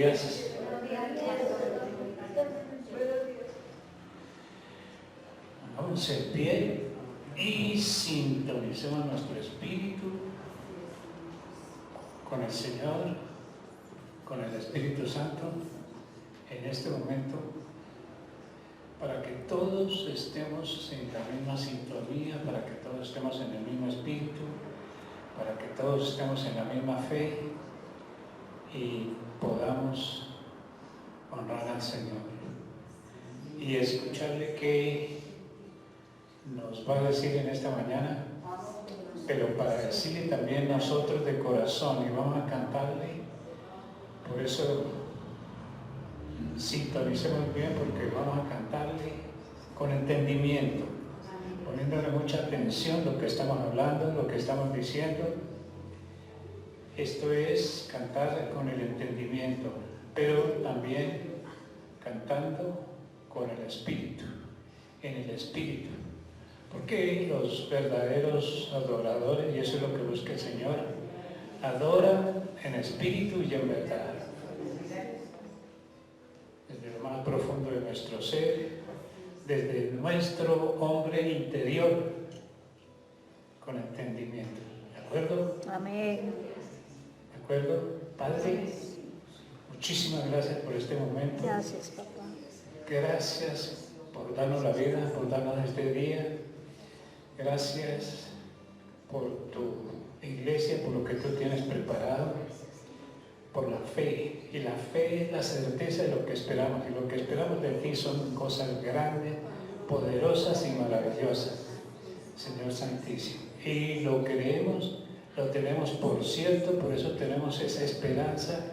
días. Vamos en pie y sintonicemos nuestro espíritu con el Señor, con el Espíritu Santo en este momento, para que todos estemos en la misma sintonía, para que todos estemos en el mismo espíritu, para que todos estemos en la misma fe y podamos honrar al Señor y escucharle qué nos va a decir en esta mañana, pero para decirle también nosotros de corazón, y vamos a cantarle. Por eso sintonicemos bien, porque vamos a cantarle con entendimiento, poniéndole mucha atención a lo que estamos hablando, lo que estamos diciendo. Esto es cantar con el entendimiento, pero también cantando con el espíritu, en el espíritu. Porque los verdaderos adoradores, y eso es lo que busca el Señor, adoran en espíritu y en verdad. Desde lo más profundo de nuestro ser, desde nuestro hombre interior, con entendimiento. ¿De acuerdo? Amén. ¿De acuerdo? Padre, muchísimas gracias por este momento. Gracias, papá. Gracias por darnos la vida, por darnos este día. Gracias por tu iglesia, por lo que tú tienes preparado, por la fe. Y la fe es la certeza de lo que esperamos. Y lo que esperamos de ti son cosas grandes, poderosas y maravillosas, Señor Santísimo. Y lo creemos, lo tenemos por cierto, por eso tenemos esa esperanza.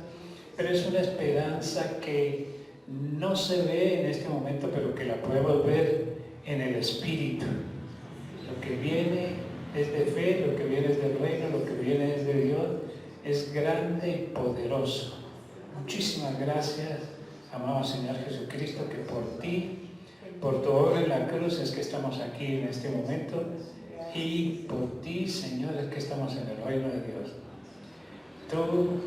Pero es una esperanza que no se ve en este momento, pero que la podemos ver en el Espíritu. Lo que viene es de fe, lo que viene es del reino, lo que viene es de Dios, es grande y poderoso. Muchísimas gracias, amado Señor Jesucristo, que por ti, por tu obra en la cruz es que estamos aquí en este momento, y por ti, Señor, es que estamos en el reino de Dios. Tú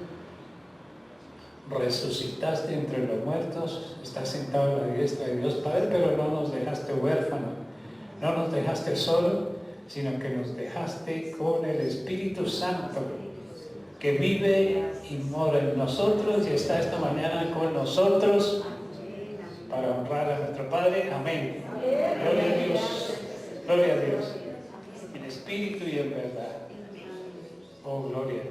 resucitaste entre los muertos, estás sentado a la diestra de Dios, Padre, pero no nos dejaste huérfanos, no nos dejaste solo, sino que nos dejaste con el Espíritu Santo, que vive y mora en nosotros y está esta mañana con nosotros para honrar a nuestro Padre. Amén. Gloria a Dios, gloria a Dios, en espíritu y en verdad. Oh, gloria.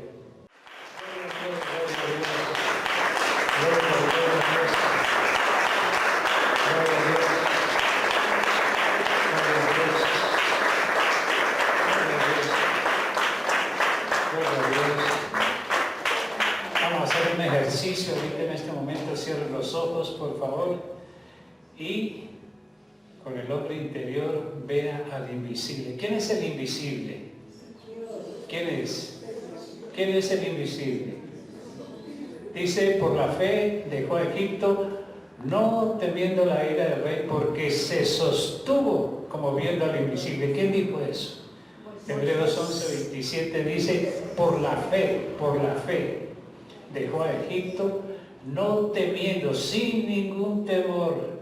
Vamos a hacer un ejercicio ahorita en este momento. Cierren los ojos, por favor, y con el hombre interior vea al invisible. ¿Quién es el invisible? ¿Quién es? ¿Quién es el invisible? Dice, por la fe dejó a Egipto, no temiendo la ira del rey, porque se sostuvo como viendo al invisible. ¿Quién dijo eso? Hebreos 11:27 dice, por la fe dejó a Egipto, no temiendo, sin ningún temor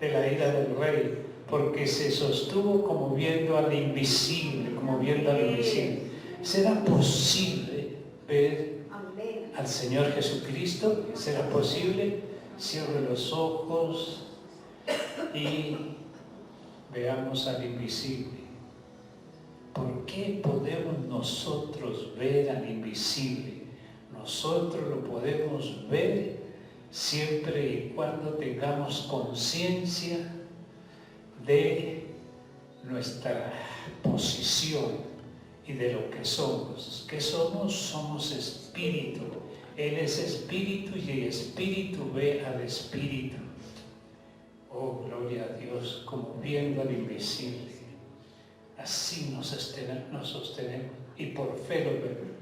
de la ira del rey, porque se sostuvo como viendo al invisible, como viendo al invisible. ¿Será posible ver al Señor Jesucristo? ¿Será posible? Cierre los ojos y veamos al invisible. ¿Por qué podemos nosotros ver al invisible? Nosotros lo podemos ver siempre y cuando tengamos conciencia de nuestra posición y de lo que somos. ¿Qué somos? Somos espíritu. Él es espíritu y el espíritu ve al espíritu. Oh, gloria a Dios, como viendo al invisible. Así nos sostenemos y por fe lo vemos.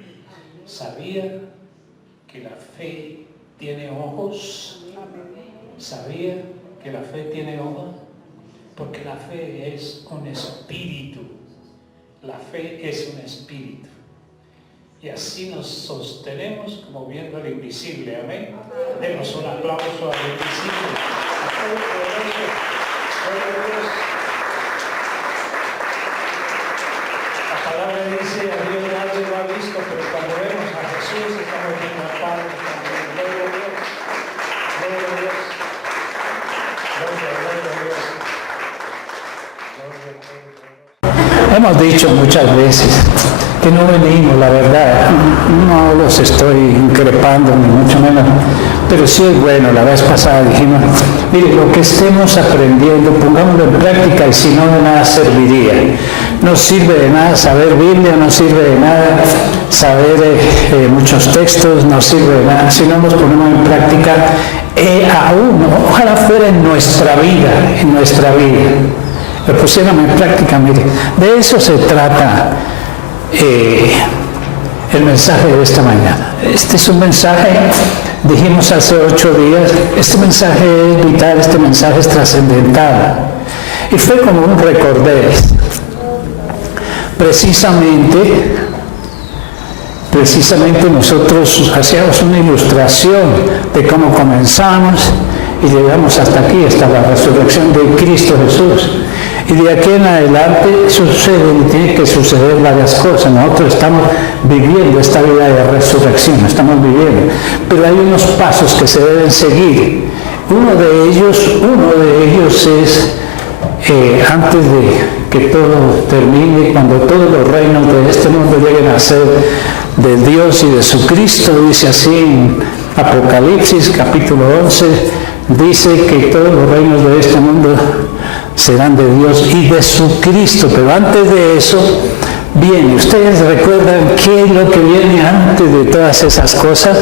¿Sabía que la fe tiene ojos? ¿Sabía que la fe tiene ojos? Porque la fe es un espíritu. La fe es un espíritu. Y así nos sostenemos como viendo al invisible. Amén. Demos un aplauso al invisible. La palabra dice, a Dios nadie lo ha visto, pero cuando vemos a Jesús estamos viendo al Padre también. Gloria a Dios. Gloria a Dios. Gloria a Dios. Hemos dicho muchas veces que no venimos, la verdad, no los estoy increpando ni mucho menos, pero sí es bueno. La vez pasada dijimos, mire, lo que estemos aprendiendo, pongámoslo en práctica, y si no, de nada serviría. No sirve de nada saber Biblia, no sirve de nada saber muchos textos, no sirve de nada si no nos ponemos en práctica aún, ojalá fuera en nuestra vida, Lo pusieron en práctica, mire, de eso se trata el mensaje de esta mañana. Este es un mensaje, dijimos hace 8 días, este mensaje es vital, este mensaje es trascendental. Y fue como un recordés. Precisamente nosotros hacíamos una ilustración de cómo comenzamos y llegamos hasta aquí, hasta la resurrección de Cristo Jesús. Y de aquí en adelante tiene que suceder varias cosas. Nosotros estamos viviendo esta vida de resurrección, estamos viviendo. Pero hay unos pasos que se deben seguir. Uno de ellos es, antes de que todo termine, cuando todos los reinos de este mundo lleguen a ser de Dios y de su Cristo, dice así en Apocalipsis capítulo 11, dice que todos los reinos de este mundo serán de Dios y de su Cristo. Pero antes de eso viene, ¿ustedes recuerdan qué es lo que viene antes de todas esas cosas?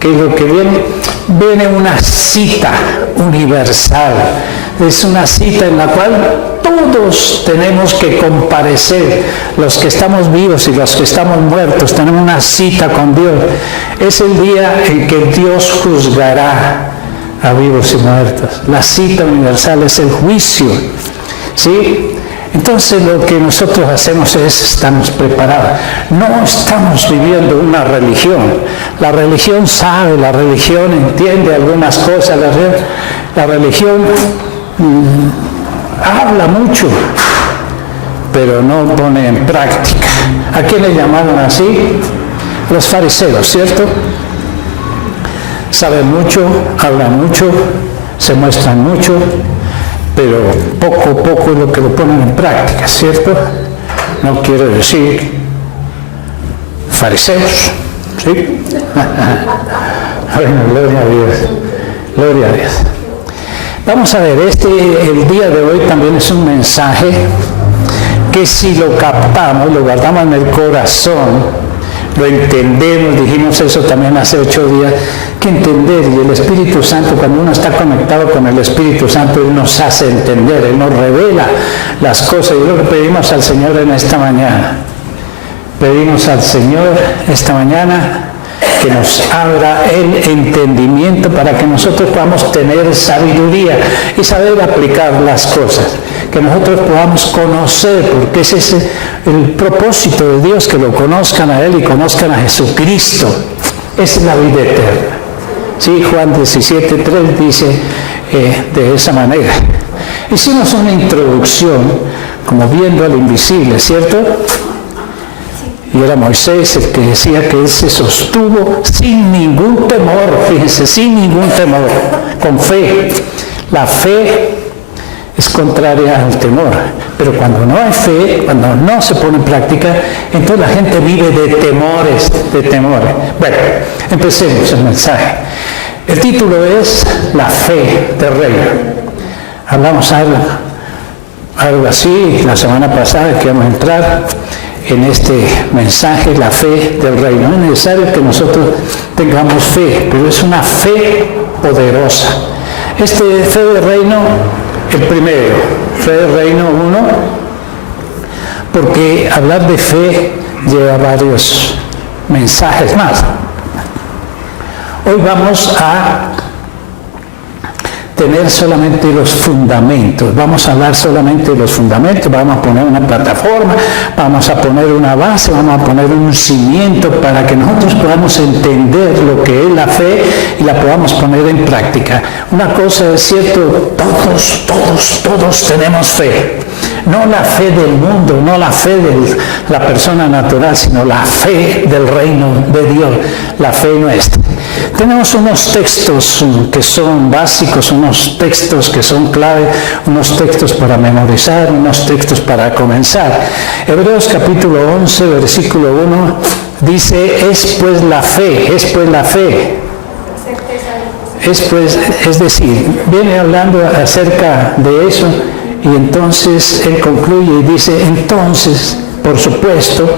¿Qué es lo que viene? Viene una cita universal. Es una cita en la cual todos tenemos que comparecer, los que estamos vivos y los que estamos muertos, tenemos una cita con Dios. Es el día en que Dios juzgará a vivos y muertos. La cita universal es el juicio, ¿sí? Entonces lo que nosotros hacemos es, estamos preparados. No estamos viviendo una religión. La religión sabe, la religión entiende algunas cosas, la religión habla mucho, pero no pone en práctica. ¿A quién le llamaron así? Los fariseos, ¿cierto? Saben mucho, hablan mucho, se muestran mucho, pero poco a poco es lo que lo ponen en práctica, ¿cierto? No quiero decir fariseos, ¿sí? Bueno, gloria a Dios, gloria a Dios. Vamos a ver, el día de hoy también es un mensaje que si lo captamos, lo guardamos en el corazón, lo entendemos, dijimos eso también hace 8 días, que entender, y el Espíritu Santo, cuando uno está conectado con el Espíritu Santo, Él nos hace entender, Él nos revela las cosas. Y lo que pedimos al Señor en esta mañana, pedimos al Señor esta mañana que nos abra el entendimiento para que nosotros podamos tener sabiduría y saber aplicar las cosas, que nosotros podamos conocer, porque ese es el propósito de Dios, que lo conozcan a Él y conozcan a Jesucristo. Esa es la vida eterna. Sí, Juan 17:3 dice de esa manera. Hicimos una introducción como viendo al invisible, ¿cierto? Y era Moisés el que decía que Él se sostuvo sin ningún temor, fíjense, sin ningún temor, con fe. La fe es contraria al temor, pero cuando no hay fe, cuando no se pone en práctica, entonces la gente vive de temores, Bueno, empecemos el mensaje. El título es La fe del reino. Hablamos algo así la semana pasada, que vamos a entrar en este mensaje, la fe del reino. Es necesario que nosotros tengamos fe, pero es una fe poderosa. Fe del reino, el primero, fe del reino 1, porque hablar de fe lleva varios mensajes más. Hoy vamos a tener solamente los fundamentos. Vamos a hablar solamente de los fundamentos, vamos a poner una plataforma, vamos a poner una base, vamos a poner un cimiento para que nosotros podamos entender lo que es la fe y la podamos poner en práctica. Una cosa es cierto, todos tenemos fe. No la fe del mundo, no la fe de la persona natural, sino la fe del reino de Dios, la fe nuestra. Tenemos unos textos que son básicos, unos textos que son clave, unos textos para memorizar, unos textos para comenzar. Hebreos capítulo 11, versículo 1, dice, es pues la fe. Es decir, viene hablando acerca de eso. Y entonces él concluye y dice, entonces, por supuesto,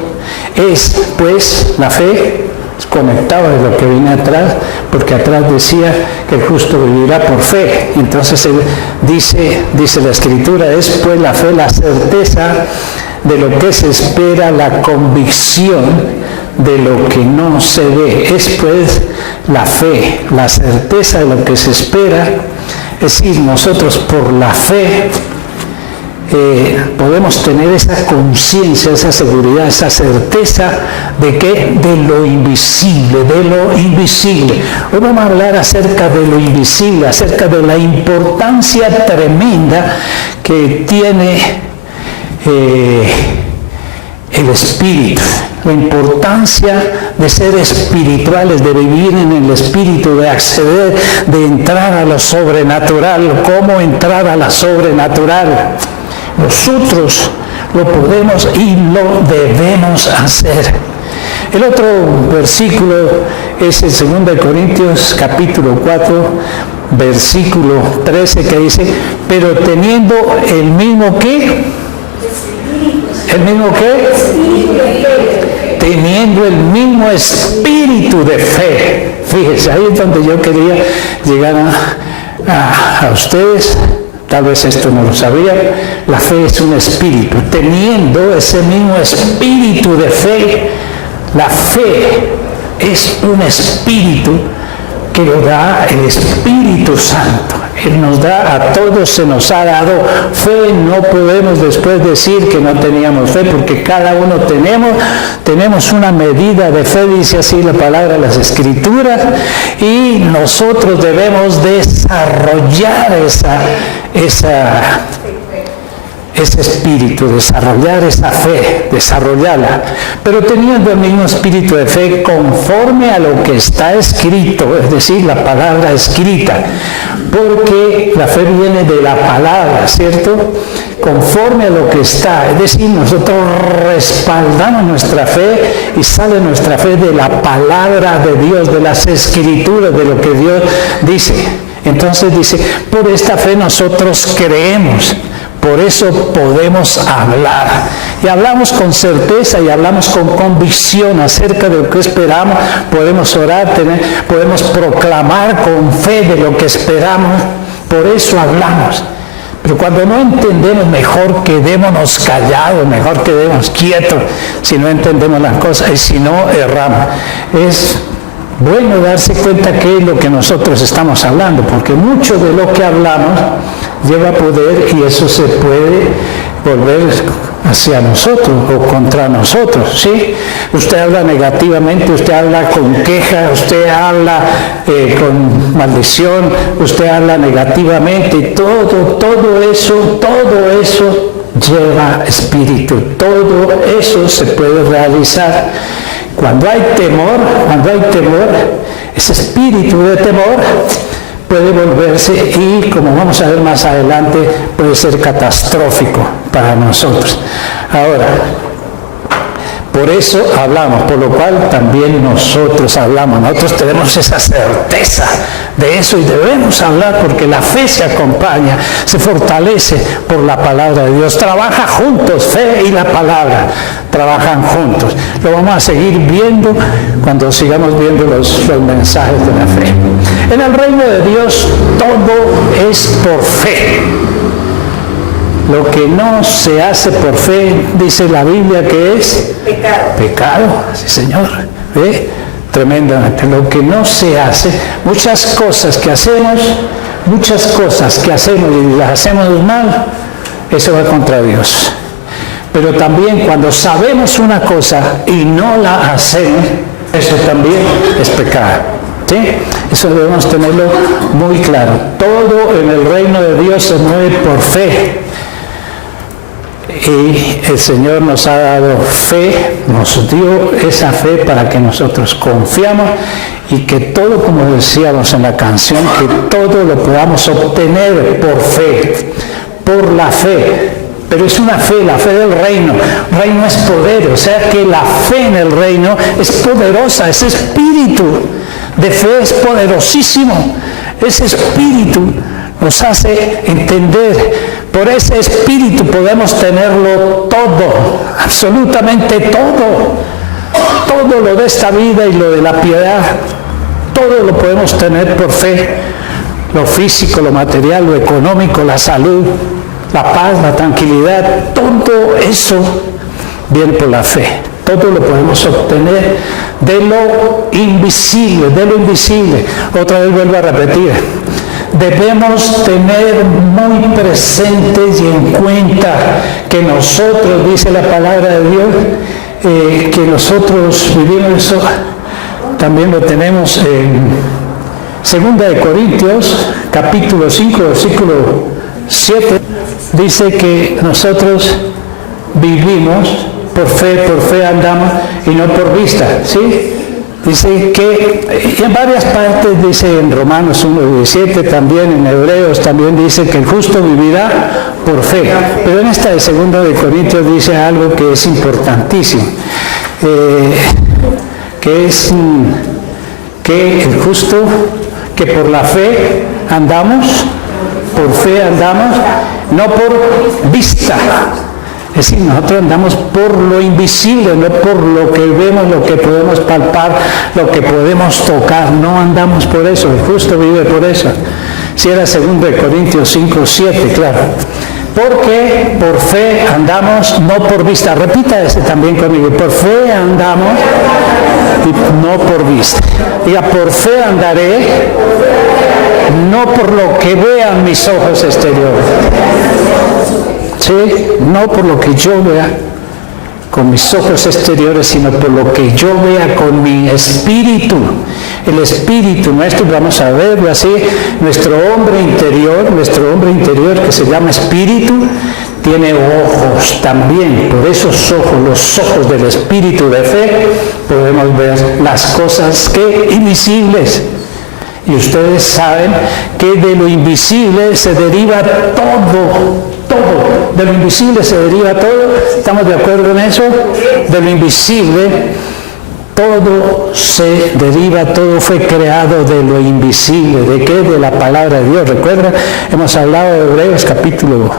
es pues la fe, conectado de lo que viene atrás, porque atrás decía que el justo vivirá por fe. Y entonces él dice la Escritura, es pues la fe la certeza de lo que se espera, la convicción de lo que no se ve. Es pues la fe, la certeza de lo que se espera. Es decir, nosotros por la fe podemos tener esa conciencia, esa seguridad, esa certeza de que de lo invisible. Hoy vamos a hablar acerca de lo invisible, acerca de la importancia tremenda que tiene el espíritu, la importancia de ser espirituales, de vivir en el espíritu, de acceder, de entrar a lo sobrenatural. ¿Cómo entrar a la sobrenatural? Nosotros lo podemos y lo debemos hacer. El otro versículo es el 2 Corintios capítulo 4, versículo 13, que dice, pero teniendo el mismo ¿qué? ¿El mismo qué? Teniendo el mismo espíritu de fe. Fíjese, ahí es donde yo quería llegar a ustedes. Tal vez esto no lo sabía. La fe es un espíritu. Teniendo ese mismo espíritu de fe, la fe es un espíritu que lo da el Espíritu Santo. Él nos da, a todos se nos ha dado fe. No podemos después decir que no teníamos fe, porque cada uno tenemos una medida de fe, dice así la palabra de las Escrituras, y nosotros debemos desarrollar ese espíritu, desarrollar esa fe, desarrollarla, pero teniendo el mismo espíritu de fe conforme a lo que está escrito, es decir, la palabra escrita, porque la fe viene de la palabra, ¿cierto? Conforme a lo que está, es decir, nosotros respaldamos nuestra fe y sale nuestra fe de la palabra de Dios, de las Escrituras, de lo que Dios dice. Entonces dice, por esta fe nosotros creemos. Por eso podemos hablar. Y hablamos con certeza y hablamos con convicción acerca de lo que esperamos. Podemos orar, podemos proclamar con fe de lo que esperamos. Por eso hablamos. Pero cuando no entendemos, mejor quedémonos callados, mejor quedémonos quietos, si no entendemos las cosas y si no erramos. Es bueno darse cuenta qué es lo que nosotros estamos hablando, porque mucho de lo que hablamos lleva poder y eso se puede volver hacia nosotros o contra nosotros, ¿sí? Usted habla negativamente, usted habla con queja, usted habla con maldición, usted habla negativamente, y todo eso lleva espíritu, todo eso se puede realizar. Cuando hay temor, ese espíritu de temor puede volverse y, como vamos a ver más adelante, puede ser catastrófico para nosotros. Ahora, por eso hablamos, por lo cual también nosotros hablamos. Nosotros tenemos esa certeza de eso y debemos hablar porque la fe se acompaña, se fortalece por la palabra de Dios. Trabaja juntos, fe y la palabra trabajan juntos. Lo vamos a seguir viendo cuando sigamos viendo los mensajes de la fe. En el reino de Dios todo es por fe. Lo que no se hace por fe, dice la Biblia que es pecado. Sí, Señor. ¿Ve? Tremendamente. Lo que no se hace, muchas cosas que hacemos muchas cosas que hacemos y las hacemos mal, eso va contra Dios. Pero también cuando sabemos una cosa y no la hacemos, eso también es pecado. ¿Sí? Eso debemos tenerlo muy claro. Todo en el reino de Dios se mueve por fe. Y el Señor nos ha dado fe, nos dio esa fe para que nosotros confiamos y que todo, como decíamos en la canción, que todo lo podamos obtener por fe, por la fe. Pero es una fe, la fe del reino. Reino es poder, o sea que la fe en el reino es poderosa, ese espíritu de fe es poderosísimo. Ese espíritu nos hace entender. Por ese espíritu podemos tenerlo todo, absolutamente todo. Todo lo de esta vida y lo de la piedad, todo lo podemos tener por fe. Lo físico, lo material, lo económico, la salud, la paz, la tranquilidad, todo eso viene por la fe. Todo lo podemos obtener de lo invisible, de lo invisible. Otra vez vuelvo a repetir. Debemos tener muy presentes y en cuenta que nosotros, dice la palabra de Dios, que nosotros vivimos eso, también lo tenemos en 2 de Corintios, capítulo 5, versículo 7, dice que nosotros vivimos por fe andamos y no por vista, ¿sí? Dice que, y en varias partes dice en Romanos 1:17, también en Hebreos también dice que el justo vivirá por fe. Pero en esta de 2 de Corintios dice algo que es importantísimo, que es que el justo, que por la fe andamos, no por vista. Es decir, nosotros andamos por lo invisible, no por lo que vemos, lo que podemos palpar, lo que podemos tocar. No andamos por eso, el justo vive por eso. Si era 2 de Corintios 5:7, claro. Porque por fe andamos, no por vista. Repita ese también conmigo. Por fe andamos y no por vista. Diga, por fe andaré, no por lo que vean mis ojos exteriores. ¿Sí? No por lo que yo vea con mis ojos exteriores, sino por lo que yo vea con mi espíritu. El espíritu nuestro, vamos a verlo así, nuestro hombre interior que se llama espíritu, tiene ojos también. Por esos ojos, los ojos del espíritu de fe, podemos ver las cosas que invisibles. Y ustedes saben que de lo invisible se deriva todo. De lo invisible se deriva todo. ¿Estamos de acuerdo en eso? De lo invisible todo se deriva, todo fue creado de lo invisible. ¿De qué? De la palabra de Dios. ¿Recuerda? Hemos hablado de Hebreos capítulo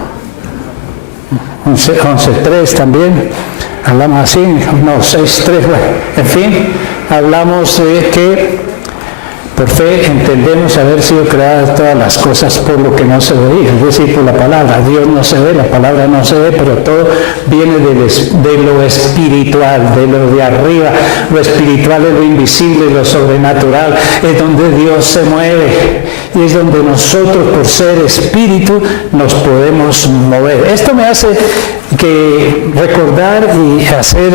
11:3 también. Hablamos así, no, 6:3, bueno, en fin, hablamos de que por fe entendemos haber sido creadas todas las cosas por lo que no se veía, es decir, por la palabra. Dios no se ve, la palabra no se ve, pero todo viene de lo espiritual, de lo de arriba. Lo espiritual es lo invisible, lo sobrenatural, es donde Dios se mueve y es donde nosotros, por ser espíritu, nos podemos mover. Esto me hace que recordar y hacer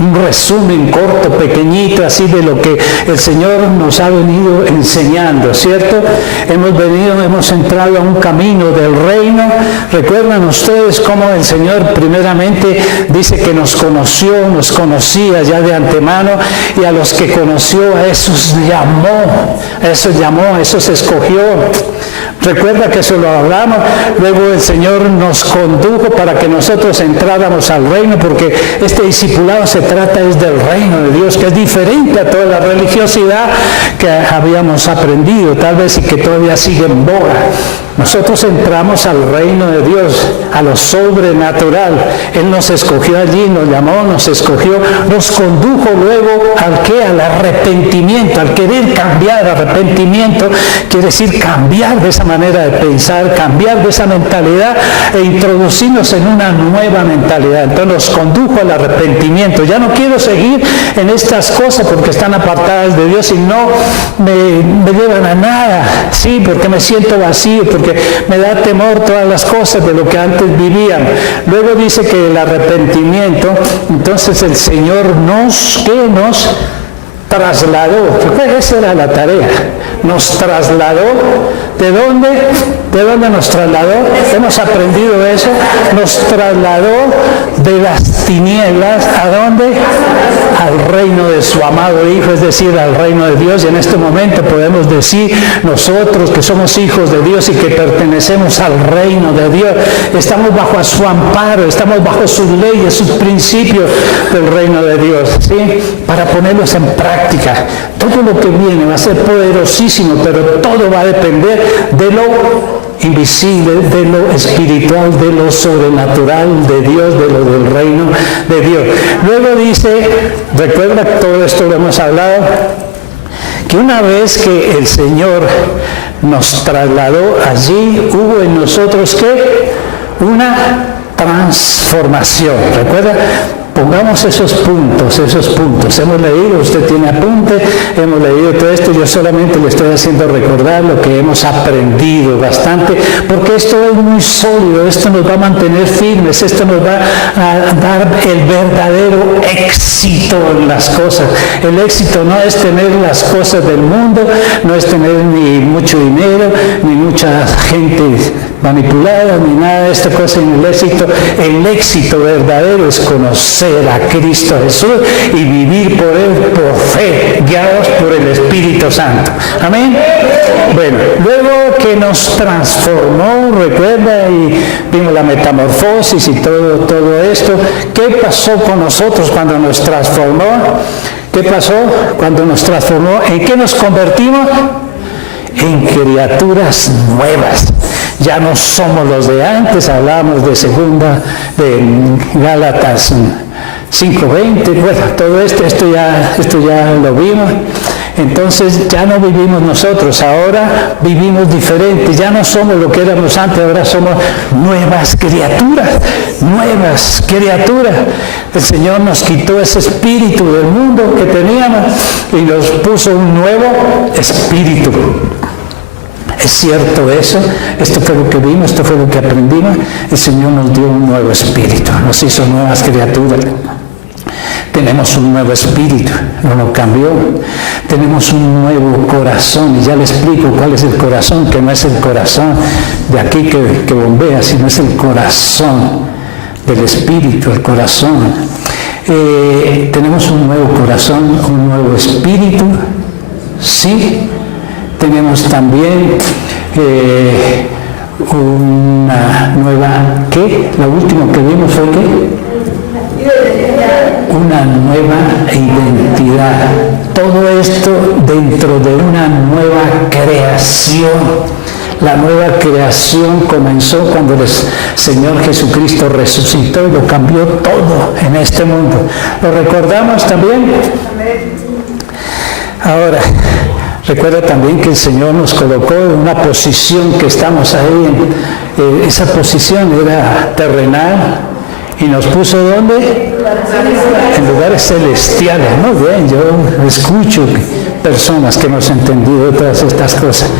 un resumen corto, pequeñito, así de lo que el Señor nos ha venido enseñando, ¿cierto? Hemos entrado a un camino del reino. ¿Recuerdan ustedes cómo el Señor primeramente dice que nos conocía ya de antemano, y a los que conoció a esos llamó, a esos escogió? Recuerda que eso lo hablamos. Luego el Señor nos condujo para que nosotros entráramos al reino, porque este discipulado se trata es del reino de Dios, que es diferente a toda la religiosidad que habíamos aprendido, tal vez, y que todavía sigue en boga. Nosotros entramos al reino de Dios, a lo sobrenatural. Él nos escogió allí, nos llamó, nos escogió, nos condujo luego al arrepentimiento, al querer cambiar. Arrepentimiento quiere decir cambiar de esa manera de pensar, cambiar de esa mentalidad e introducirnos en una nueva mentalidad. Entonces nos condujo al arrepentimiento. Ya no quiero seguir en estas cosas porque están apartadas de Dios, y no me me llevan a nada, sí, porque me siento vacío, porque me da temor todas las cosas de lo que antes vivían. Luego dice que el arrepentimiento, entonces el Señor nos trasladó, porque esa era la tarea, nos trasladó. ¿De dónde? ¿De dónde nos trasladó? Hemos aprendido eso. Nos trasladó de las tinieblas, ¿a dónde? Al reino de su amado Hijo, es decir, al reino de Dios. Y en este momento podemos decir nosotros que somos hijos de Dios y que pertenecemos al reino de Dios, estamos bajo su amparo, estamos bajo sus leyes, sus principios del reino de Dios, ¿sí? Para ponerlos en práctica. Todo lo que viene va a ser poderosísimo, pero todo va a depender de lo invisible, de lo espiritual, de lo sobrenatural de Dios, de lo del reino de Dios. Luego dice, recuerda que todo esto lo hemos hablado, que una vez que el Señor nos trasladó allí, hubo en nosotros ¿qué? Una transformación. ¿Recuerda? Pongamos esos puntos. Hemos leído, usted tiene apunte, hemos leído todo esto, yo solamente le estoy haciendo recordar lo que hemos aprendido bastante, porque esto es muy sólido, esto nos va a mantener firmes, esto nos va a dar el verdadero éxito en las cosas. El éxito no es tener las cosas del mundo, no es tener ni mucho dinero, ni mucha gente manipulada, ni nada de esta cosa en el éxito verdadero es conocer a Cristo Jesús y vivir por Él, por fe, guiados por el Espíritu Santo. Amén. Bueno, luego que nos transformó, recuerda, y vimos la metamorfosis y todo esto. ¿Qué pasó con nosotros cuando nos transformó? ¿Qué pasó cuando nos transformó? ¿En qué nos convertimos? En criaturas nuevas. Ya no somos los de antes, hablamos de Gálatas 5:20, bueno, todo esto ya lo vimos. Entonces ya no vivimos nosotros, ahora vivimos diferente, ya no somos lo que éramos antes, ahora somos nuevas criaturas. El Señor nos quitó ese espíritu del mundo que teníamos y nos puso un nuevo espíritu. ¿Es cierto eso? Esto fue lo que vimos, esto fue lo que aprendimos. El Señor nos dio un nuevo espíritu, nos hizo nuevas criaturas. Tenemos un nuevo espíritu, no lo cambió. Tenemos un nuevo corazón, y ya le explico cuál es el corazón, que no es el corazón de aquí que bombea, sino es el corazón del espíritu, el corazón. Tenemos un nuevo corazón, un nuevo espíritu, sí. Tenemos también una nueva, ¿qué? Lo último que vimos fue ¿qué? Una nueva identidad. Todo esto dentro de una nueva creación. La nueva creación comenzó cuando el Señor Jesucristo resucitó y lo cambió todo en este mundo. ¿Lo recordamos también? Ahora, recuerda también que el Señor nos colocó en una posición que estamos ahí, esa posición era terrenal y nos puso ¿dónde? En lugares celestiales. Muy bien, yo escucho personas que hemos entendido todas estas cosas.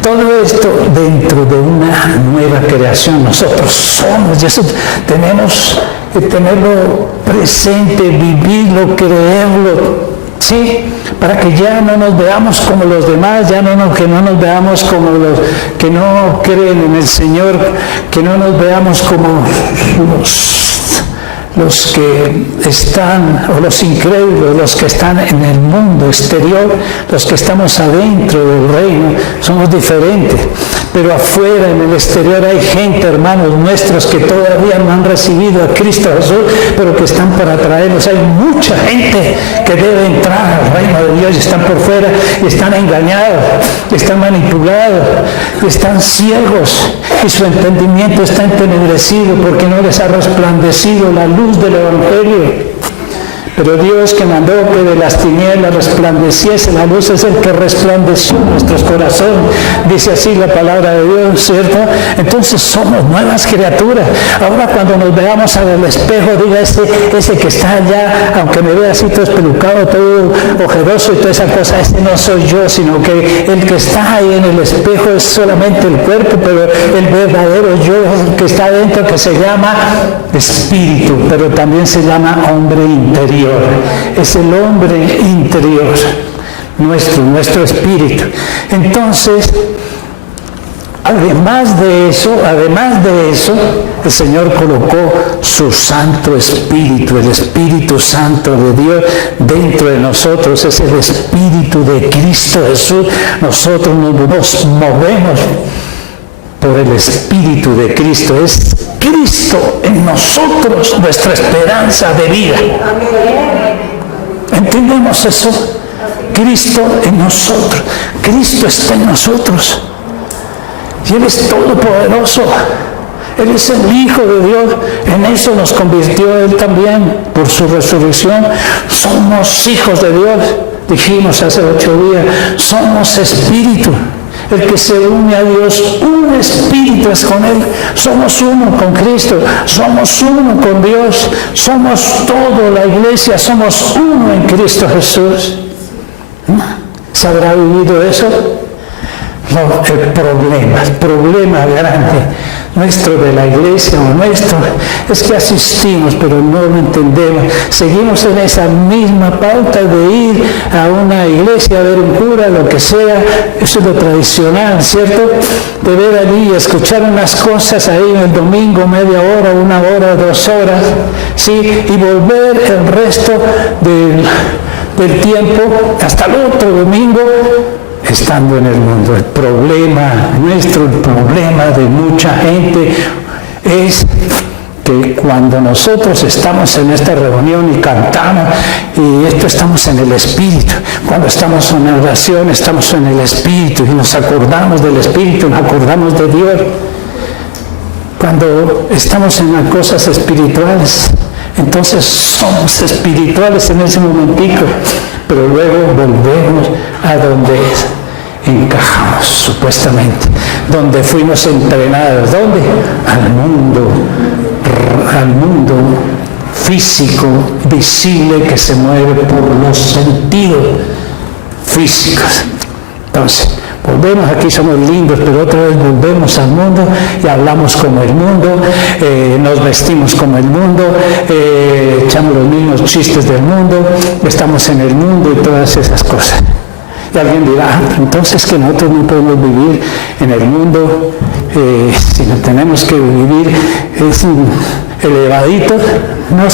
Todo esto dentro de una nueva creación. Nosotros somos, y eso tenemos que tenerlo presente, vivirlo, creerlo. Sí, para que ya no nos veamos como los demás, que no nos veamos como los que no creen en el Señor, que no nos veamos como los que están, o los incrédulos, los que están en el mundo exterior, los que estamos adentro del reino, somos diferentes. Pero afuera, en el exterior, hay gente, hermanos nuestros, que todavía no han recibido a Cristo Jesús, pero que están para traerlos. Hay mucha gente que debe entrar al reino de Dios y están por fuera, y están engañados, están manipulados, están ciegos, y su entendimiento está entenebrecido porque no les ha resplandecido la luz del Evangelio. Pero Dios que mandó que de las tinieblas resplandeciese la luz es el que resplandeció en nuestros corazones. Dice así la palabra de Dios, ¿cierto? Entonces somos nuevas criaturas. Ahora cuando nos veamos al espejo, diga ese que está allá, aunque me vea así todo espelucado, todo ojeroso y toda esa cosa, ese no soy yo, sino que el que está ahí en el espejo es solamente el cuerpo, pero el verdadero yo es el que está dentro, que se llama espíritu, pero también se llama hombre interior. Es el hombre interior, nuestro espíritu. Entonces, además de eso, el Señor colocó su Santo Espíritu, el Espíritu Santo de Dios dentro de nosotros, es el Espíritu de Cristo Jesús. Nosotros nos movemos por el Espíritu de Cristo. Es Cristo en nosotros, nuestra esperanza de vida. ¿Entendemos eso? Cristo en nosotros. Cristo está en nosotros. Y Él es todopoderoso. Él es el Hijo de Dios. En eso nos convirtió Él también por su resurrección. Somos hijos de Dios. Dijimos hace 8 días, somos espíritu. El que se une a Dios, un espíritu es con Él. Somos uno con Cristo, somos uno con Dios, somos todo la iglesia, somos uno en Cristo Jesús. ¿Se habrá vivido eso? No, el problema grande nuestro de la iglesia o nuestro es que asistimos pero no lo entendemos. Seguimos en esa misma pauta de ir a una iglesia a ver un cura, lo que sea. Eso es lo tradicional, ¿cierto? De ver allí y escuchar unas cosas ahí en el domingo, media hora, 1 hora, 2 horas, ¿sí? Y volver el resto del tiempo hasta el otro domingo estando en el mundo. El problema nuestro, el problema de mucha gente es que cuando nosotros estamos en esta reunión y cantamos, y esto estamos en el Espíritu, cuando estamos en oración estamos en el Espíritu y nos acordamos del Espíritu, nos acordamos de Dios. Cuando estamos en las cosas espirituales, entonces somos espirituales en ese momentico, pero luego volvemos a donde encajamos supuestamente, donde fuimos entrenados. ¿Dónde? Al mundo físico, visible, que se mueve por los sentidos físicos. Entonces, volvemos, aquí somos lindos, pero otra vez volvemos al mundo y hablamos como el mundo, nos vestimos como el mundo, echamos los mismos chistes del mundo, estamos en el mundo y todas esas cosas. Y alguien dirá, entonces que nosotros no podemos vivir en el mundo, sino tenemos que vivir elevaditos. No,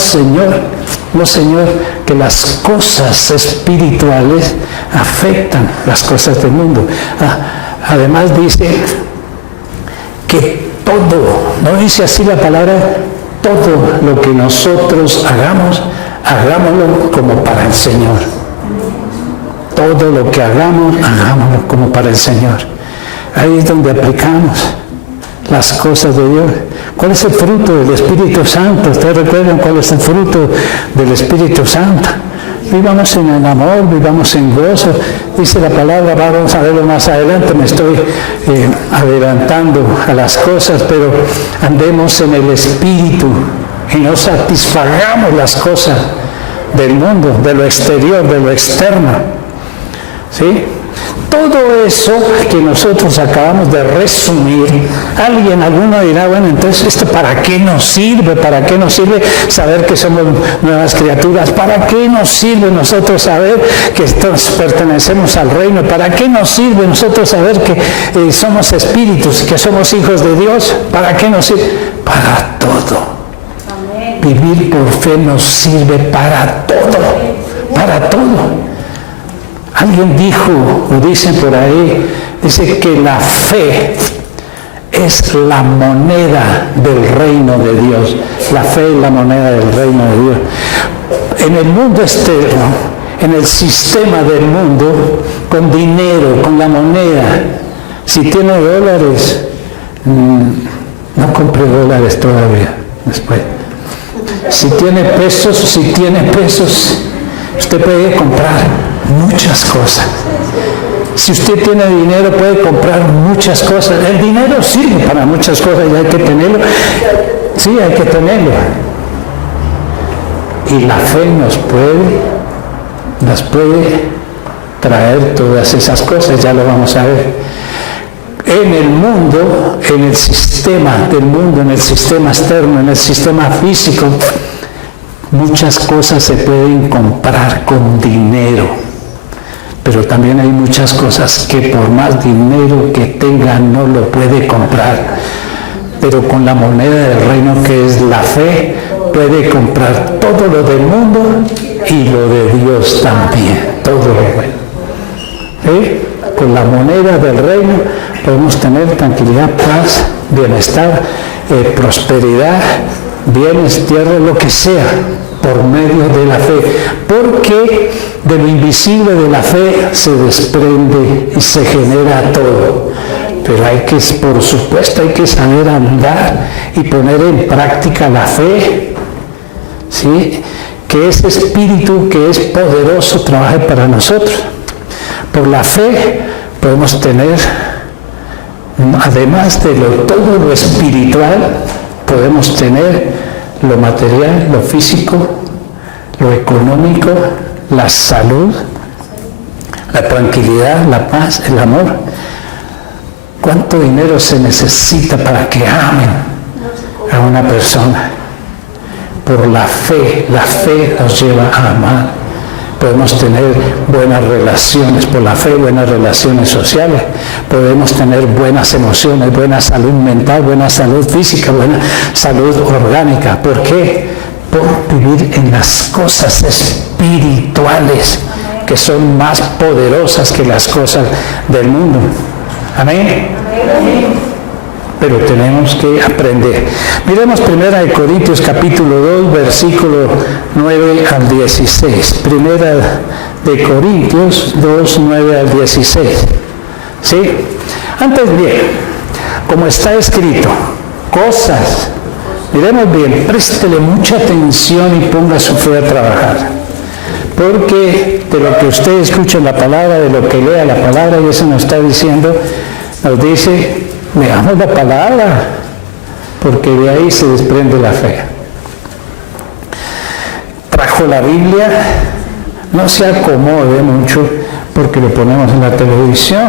Señor, que las cosas espirituales afectan las cosas del mundo. Además dice que todo, no dice así la palabra, todo lo que nosotros hagamos, hagámoslo como para el Señor. Todo lo que hagamos, hagámoslo como para el Señor. Ahí es donde aplicamos las cosas de Dios. ¿Cuál es el fruto del Espíritu Santo? ¿Ustedes recuerdan cuál es el fruto del Espíritu Santo? Vivamos en el amor, vivamos en gozo. Dice la palabra, vamos a verlo más adelante, me estoy adelantando a las cosas, pero andemos en el Espíritu y no satisfagamos las cosas del mundo, de lo exterior, de lo externo. ¿Sí? Todo eso que nosotros acabamos de resumir, alguno dirá, bueno, entonces ¿esto para qué nos sirve? ¿Para qué nos sirve saber que somos nuevas criaturas? ¿Para qué nos sirve nosotros saber que pertenecemos al reino? ¿Para qué nos sirve nosotros saber que somos espíritus, que somos hijos de Dios? ¿Para qué nos sirve? Para todo. Amén. Vivir por fe nos sirve para todo, para todo. Alguien dijo, o dicen por ahí, dice que la fe es la moneda del reino de Dios. La fe es la moneda del reino de Dios. En el mundo externo, en el sistema del mundo, con dinero, con la moneda, si tiene dólares, no compre dólares todavía, después. Si tiene pesos, usted puede comprar muchas cosas. Si usted tiene dinero, puede comprar muchas cosas. El dinero sirve para muchas cosas y hay que tenerlo. Sí, hay que tenerlo. Y la fe nos puede traer todas esas cosas, ya lo vamos a ver. En el mundo, en el sistema del mundo, en el sistema externo, en el sistema físico, muchas cosas se pueden comprar con dinero, pero también hay muchas cosas que por más dinero que tenga no lo puede comprar, pero con la moneda del reino que es la fe, puede comprar todo lo del mundo y lo de Dios también, todo lo bueno. Con la moneda del reino podemos tener tranquilidad, paz, bienestar, prosperidad, bienes, tierra, lo que sea, por medio de la fe. Porque de lo invisible de la fe se desprende y se genera todo. Pero por supuesto, hay que saber andar y poner en práctica la fe, ¿sí? Que ese espíritu que es poderoso trabaje para nosotros. Por la fe podemos tener, además de todo lo espiritual, podemos tener lo material, lo físico, lo económico, la salud, la tranquilidad, la paz, el amor. ¿Cuánto dinero se necesita para que amen a una persona? Por la fe nos lleva a amar. Podemos tener buenas relaciones por la fe, buenas relaciones sociales. Podemos tener buenas emociones, buena salud mental, buena salud física, buena salud orgánica. ¿Por qué? Por vivir en las cosas espirituales que son más poderosas que las cosas del mundo. Amén. Pero tenemos que aprender. Miremos 1 Corintios capítulo 2, versículo 9 al 16. 1 Corintios 2, 9 al 16. ¿Sí? Antes bien, como está escrito, cosas, miremos bien, préstele mucha atención y ponga su fe a trabajar. Porque de lo que usted escucha en la palabra, de lo que lea la palabra, y eso nos está diciendo, nos dice, leamos la palabra, porque de ahí se desprende la fe. Trajo la Biblia, no se acomode mucho porque lo ponemos en la televisión.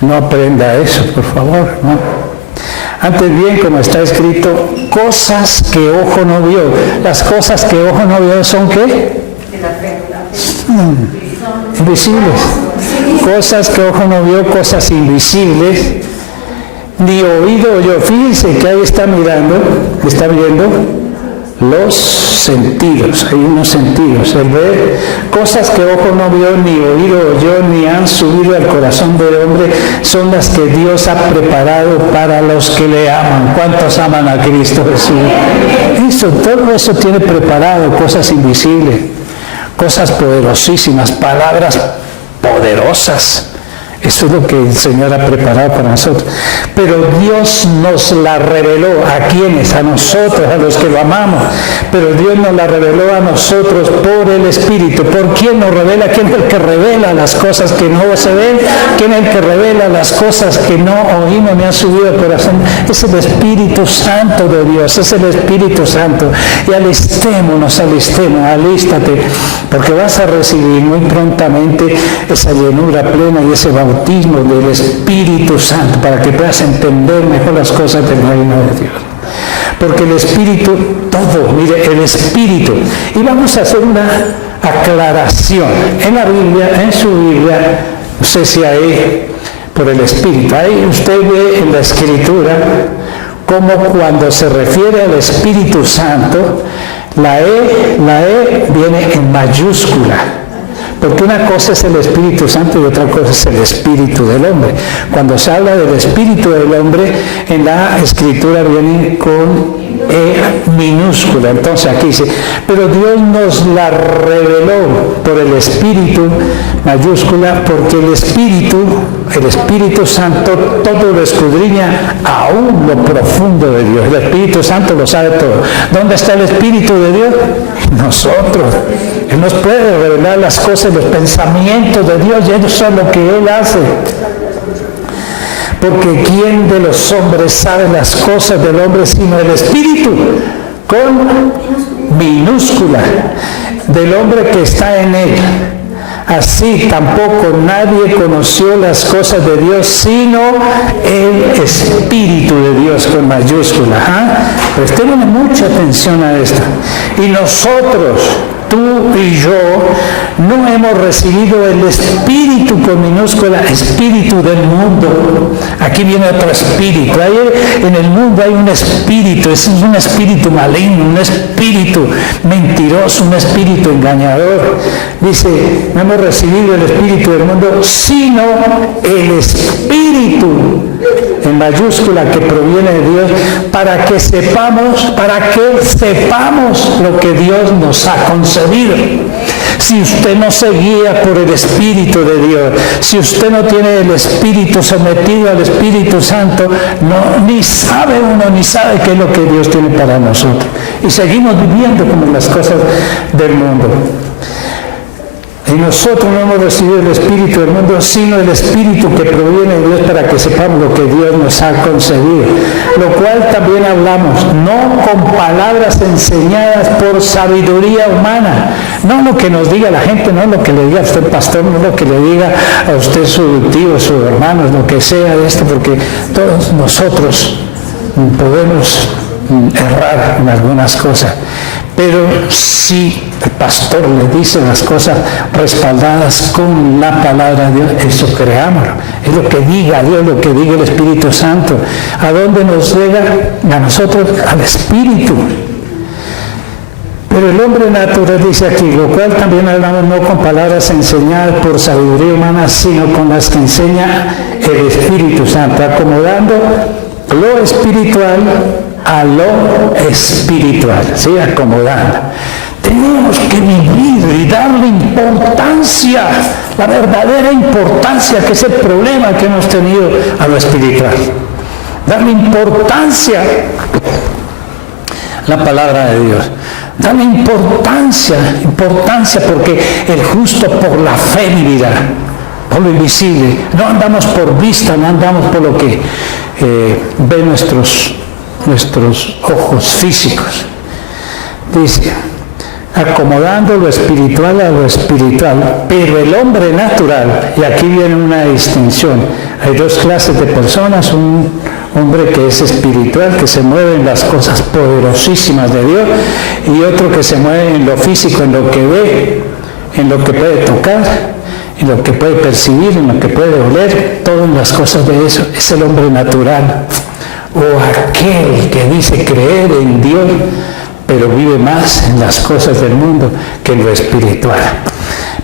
No aprenda eso, por favor, ¿no? Antes bien, como está escrito, cosas que ojo no vio. Las cosas que ojo no vio son ¿qué? Invisibles. Cosas que ojo no vio, cosas invisibles, ni oído oyó. Fíjense que ahí está viendo los sentidos, hay unos sentidos, el ver, cosas que ojo no vio, ni oído oyó, ni han subido al corazón del hombre, son las que Dios ha preparado para los que le aman. ¿Cuántos aman a Cristo Jesús? Todo eso tiene preparado, cosas invisibles, cosas poderosísimas, palabras poderosas. Eso es lo que el Señor ha preparado para nosotros. Pero Dios nos la reveló. ¿A quiénes? A nosotros, a los que lo amamos. Pero Dios nos la reveló a nosotros por el Espíritu. ¿Por quién nos revela? ¿Quién es el que revela las cosas que no se ven? ¿Quién es el que revela las cosas que no oímos ni han subido al corazón? Es el Espíritu Santo de Dios. Es el Espíritu Santo. Y alístate, porque vas a recibir muy prontamente esa llenura plena y ese bautismo del Espíritu Santo, para que puedas entender mejor las cosas del reino de Dios. Porque el Espíritu, el Espíritu. Y vamos a hacer una aclaración. En la Biblia, en su Biblia, no sé si ahí, por el Espíritu, ahí usted ve en la Escritura como cuando se refiere al Espíritu Santo, la E viene en mayúscula. Porque una cosa es el Espíritu Santo y otra cosa es el Espíritu del hombre. Cuando se habla del Espíritu del hombre, en la Escritura viene con E minúscula. Entonces aquí dice, pero Dios nos la reveló por el Espíritu, mayúscula, porque el Espíritu Santo, todo lo escudriña aún lo profundo de Dios. El Espíritu Santo lo sabe todo. ¿Dónde está el Espíritu de Dios? Nosotros. Él nos puede revelar las cosas, los pensamientos de Dios, y eso es lo que Él hace. Porque ¿quién de los hombres sabe las cosas del hombre sino el Espíritu? Con minúscula, del hombre que está en él. Así tampoco nadie conoció las cosas de Dios sino el Espíritu de Dios con mayúscula. Prestemos mucha atención a esto. Y nosotros, tú y yo, no hemos recibido el espíritu con minúscula, espíritu del mundo. Aquí viene otro espíritu. En el mundo hay un espíritu, es un espíritu maligno, un espíritu mentiroso, un espíritu engañador. Dice, no hemos recibido el espíritu del mundo, sino el espíritu en mayúscula que proviene de Dios, para que sepamos lo que Dios nos ha concedido. Si usted no se guía por el Espíritu de Dios, si usted no tiene el Espíritu sometido al Espíritu Santo, ni sabe qué es lo que Dios tiene para nosotros. Y seguimos viviendo como las cosas del mundo. Y nosotros no hemos recibido el Espíritu del mundo, sino el Espíritu que proviene de Dios, para que sepamos lo que Dios nos ha concedido. Lo cual también hablamos, no con palabras enseñadas por sabiduría humana. No lo que nos diga la gente, no lo que le diga a usted pastor, no lo que le diga a usted su tío, su hermano, lo que sea de esto, porque todos nosotros podemos errar en algunas cosas. Pero si el pastor le dice las cosas respaldadas con la palabra de Dios, eso creámoslo. Es lo que diga Dios, lo que diga el Espíritu Santo. ¿A dónde nos llega? A nosotros, al Espíritu. Pero el hombre natural dice aquí, lo cual también hablamos no con palabras enseñadas por sabiduría humana, sino con las que enseña el Espíritu Santo, acomodando lo espiritual a lo espiritual, ¿sí? Acomodando. Tenemos que vivir y darle importancia, la verdadera importancia, que es el problema que hemos tenido, a lo espiritual. Darle importancia a la palabra de Dios. Darle importancia, porque el justo por la fe vivirá, por lo invisible. No andamos por vista, no andamos por lo que ven nuestros ojos físicos. Dice, acomodando lo espiritual a lo espiritual, pero el hombre natural, y aquí viene una distinción, hay dos clases de personas, un hombre que es espiritual, que se mueve en las cosas poderosísimas de Dios, y otro que se mueve en lo físico, en lo que ve, en lo que puede tocar, en lo que puede percibir, en lo que puede oler, todas las cosas de eso, es el hombre natural. O aquel que dice creer en Dios, pero vive más en las cosas del mundo que en lo espiritual.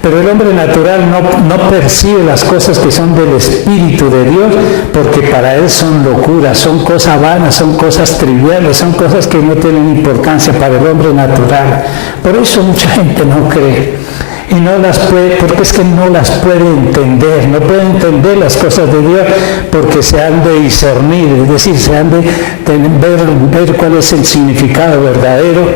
Pero el hombre natural no percibe las cosas que son del Espíritu de Dios, porque para él son locuras, son cosas vanas, son cosas triviales, son cosas que no tienen importancia para el hombre natural. Por eso mucha gente no cree. Y no las puede, porque es que no las puede entender, no puede entender las cosas de Dios, porque se han de discernir, es decir, se han de ver cuál es el significado verdadero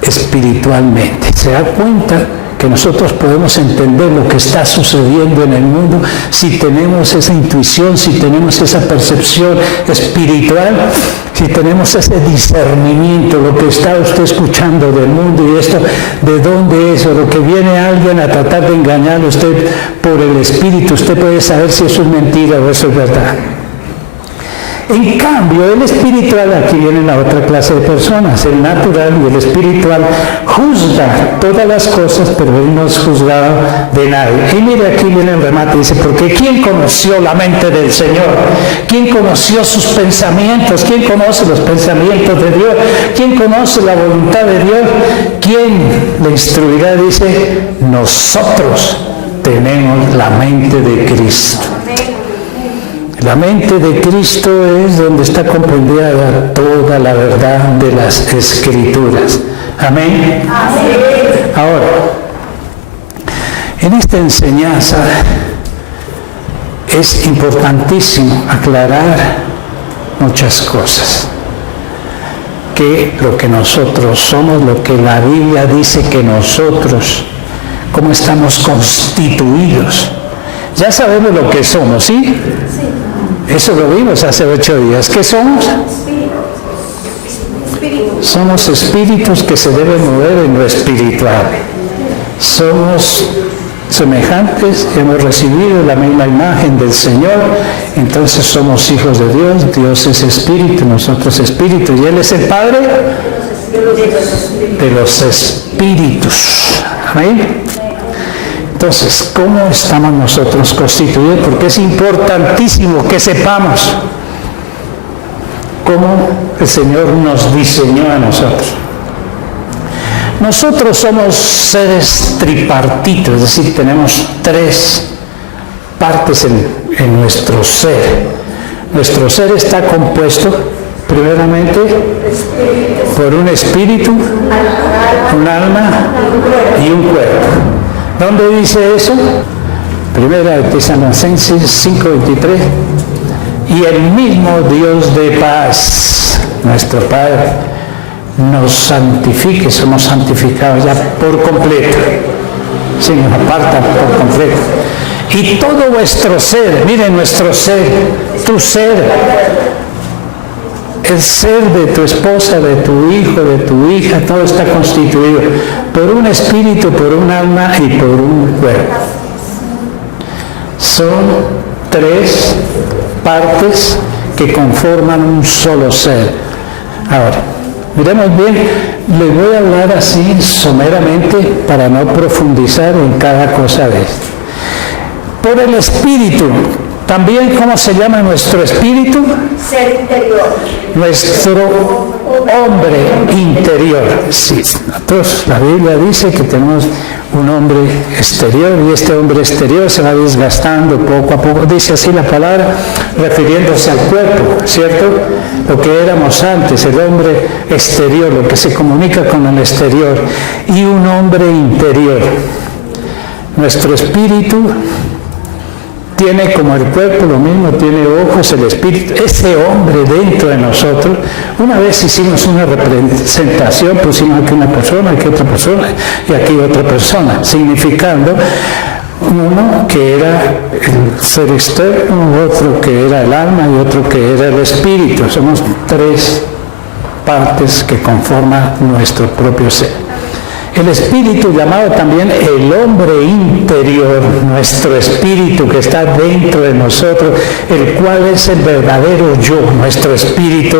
espiritualmente. Se da cuenta que nosotros podemos entender lo que está sucediendo en el mundo si tenemos esa intuición, si tenemos esa percepción espiritual, si tenemos ese discernimiento, lo que está usted escuchando del mundo y esto, de dónde es, o lo que viene alguien a tratar de engañar a usted por el Espíritu, usted puede saber si eso es mentira o eso es verdad. En cambio, el espiritual, aquí viene la otra clase de personas, el natural y el espiritual, juzga todas las cosas, pero él no es juzgado de nadie. Y mire, aquí viene el remate, dice, porque ¿quién conoció la mente del Señor? ¿Quién conoció sus pensamientos? ¿Quién conoce los pensamientos de Dios? ¿Quién conoce la voluntad de Dios? ¿Quién le instruirá? Dice, nosotros tenemos la mente de Cristo. La mente de Cristo es donde está comprendida toda la verdad de las Escrituras. Amén. Amén. Ahora, en esta enseñanza es importantísimo aclarar muchas cosas. Que lo que nosotros somos, lo que la Biblia dice que nosotros, cómo estamos constituidos. Ya sabemos lo que somos, ¿sí? Sí. Eso lo vimos hace 8 días. ¿Qué somos? Somos espíritus que se deben mover en lo espiritual. Somos semejantes, hemos recibido la misma imagen del Señor, entonces somos hijos de Dios. Dios es espíritu, nosotros espíritu, y Él es el Padre de los espíritus. ¿Amén? Entonces, ¿cómo estamos nosotros constituidos? Porque es importantísimo que sepamos cómo el Señor nos diseñó a nosotros. Nosotros somos seres tripartitos, es decir, tenemos 3 partes en nuestro ser. Nuestro ser está compuesto, primeramente, por un espíritu, un alma y un cuerpo. ¿Dónde dice eso? Primera de Tesalonicenses 5:23. Y el mismo Dios de paz, nuestro Padre, nos santifique, somos santificados ya por completo. Sí, nos aparta por completo. Y todo vuestro ser, miren nuestro ser, tu ser, el ser de tu esposa, de tu hijo, de tu hija, todo está constituido por un espíritu, por un alma y por un cuerpo. Son 3 partes que conforman un solo ser. Ahora, miremos bien, les voy a hablar así someramente para no profundizar en cada cosa de esto. Por el espíritu, también, ¿cómo se llama nuestro espíritu? Ser interior. Nuestro hombre interior. Sí, nosotros, la Biblia dice que tenemos un hombre exterior y este hombre exterior se va desgastando poco a poco. Dice así la palabra, refiriéndose al cuerpo, ¿cierto? Lo que éramos antes, el hombre exterior, lo que se comunica con el exterior, y un hombre interior. Nuestro espíritu tiene como el cuerpo lo mismo, tiene ojos, el espíritu, ese hombre dentro de nosotros. Una vez hicimos una representación, pusimos aquí una persona, aquí otra persona y aquí otra persona, significando uno que era el ser externo, otro que era el alma y otro que era el espíritu. Somos 3 partes que conforman nuestro propio ser. El espíritu, llamado también el hombre interior, nuestro espíritu que está dentro de nosotros, el cual es el verdadero yo, nuestro espíritu,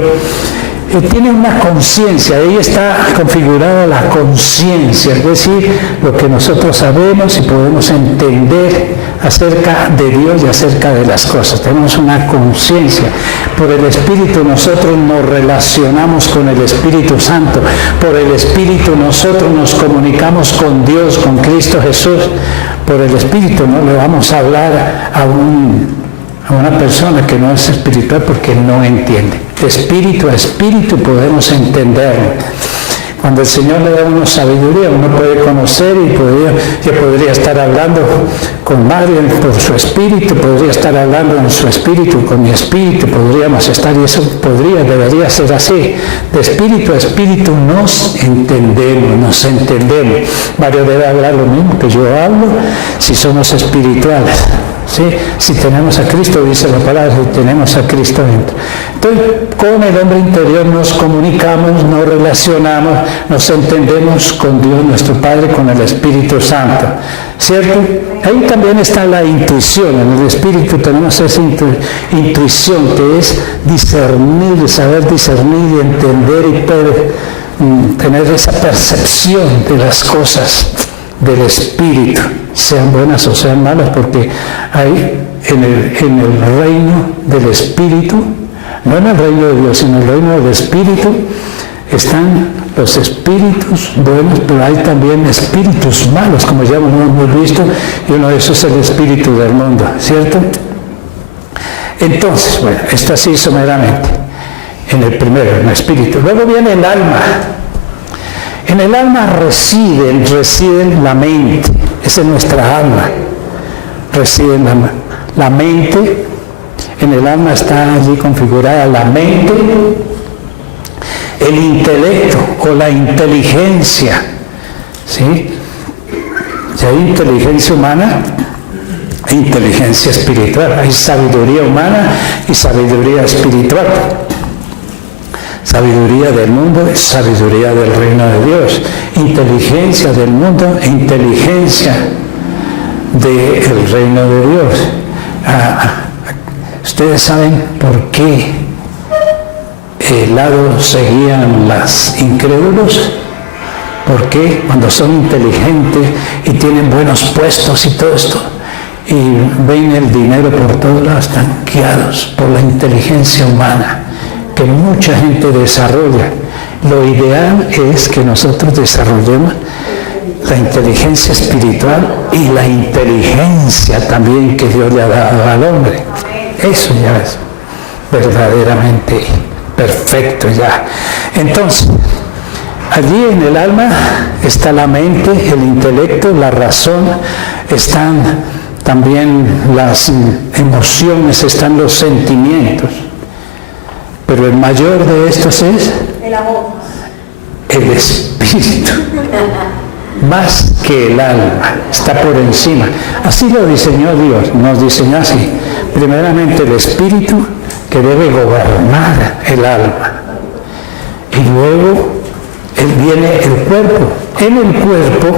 tiene una conciencia, ahí está configurada la conciencia, es decir, lo que nosotros sabemos y podemos entender acerca de Dios y acerca de las cosas. Tenemos una conciencia. Por el Espíritu nosotros nos relacionamos con el Espíritu Santo. Por el Espíritu nosotros nos comunicamos con Dios, con Cristo Jesús. Por el Espíritu no le vamos a hablar a una persona que no es espiritual porque no entiende. De espíritu a espíritu podemos entenderlo. Cuando el Señor le da a uno sabiduría, uno puede conocer y yo podría estar hablando con Mario por su espíritu, podría estar hablando en su espíritu, con mi espíritu, podríamos estar, y eso debería ser así. De espíritu a espíritu nos entendemos. Mario debe hablar lo mismo que yo hablo si somos espirituales. ¿Sí? Si tenemos a Cristo, dice la palabra, si tenemos a Cristo dentro. Entonces, con el hombre interior nos comunicamos, nos relacionamos, nos entendemos con Dios nuestro Padre, con el Espíritu Santo. ¿Cierto? Ahí también está la intuición. En el Espíritu tenemos esa intuición que es discernir, saber discernir y entender y poder tener esa percepción de las cosas del Espíritu, sean buenas o sean malas, porque hay en el reino del Espíritu, no en el reino de Dios, sino en el reino del Espíritu, están los espíritus buenos, pero hay también espíritus malos, como ya hemos visto, y uno de esos es el espíritu del mundo, ¿cierto? Entonces, bueno, esto así someramente, en el primero, en el espíritu. Luego viene el alma. En el alma reside la mente, esa es nuestra alma, reside la mente, en el alma está allí configurada la mente, el intelecto o la inteligencia, ¿sí? Si hay inteligencia humana, hay inteligencia espiritual, hay sabiduría humana y sabiduría espiritual. Sabiduría del mundo y sabiduría del reino de Dios. Inteligencia del mundo e inteligencia del reino de Dios. Ustedes saben por qué el lado seguían los incrédulos. Porque cuando son inteligentes y tienen buenos puestos y todo esto, y ven el dinero por todos lados, están guiados por la inteligencia humana que mucha gente desarrolla. Lo ideal es que nosotros desarrollemos la inteligencia espiritual y la inteligencia también que Dios le ha dado al hombre. Eso ya es verdaderamente perfecto ya. Entonces, allí en el alma está la mente, el intelecto, la razón, están también las emociones, están los sentimientos. Pero el mayor de estos es el amor, el espíritu, más que el alma, está por encima. Así lo diseñó Dios, nos diseñó así. Primeramente el espíritu que debe gobernar el alma. Y luego viene el cuerpo. En el cuerpo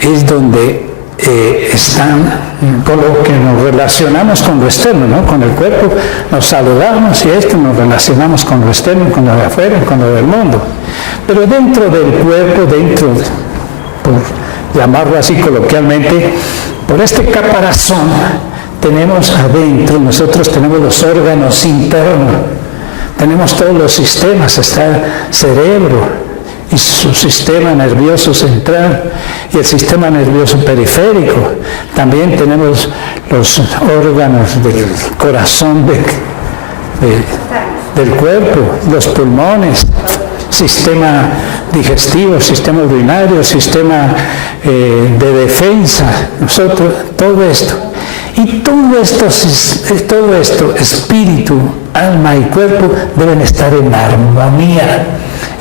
es donde están con lo que nos relacionamos con lo externo, ¿no? Con el cuerpo nos saludamos y esto nos relacionamos con lo externo, con lo de afuera, con lo del mundo. Pero dentro del cuerpo, por llamarlo así coloquialmente, por este caparazón tenemos adentro, nosotros tenemos los órganos internos, tenemos todos los sistemas, está el cerebro y su sistema nervioso central y el sistema nervioso periférico. También tenemos los órganos del corazón del cuerpo, los pulmones, sistema digestivo, sistema urinario, sistema de defensa, nosotros, todo esto. Y todo esto, espíritu, alma y cuerpo, deben estar en armonía.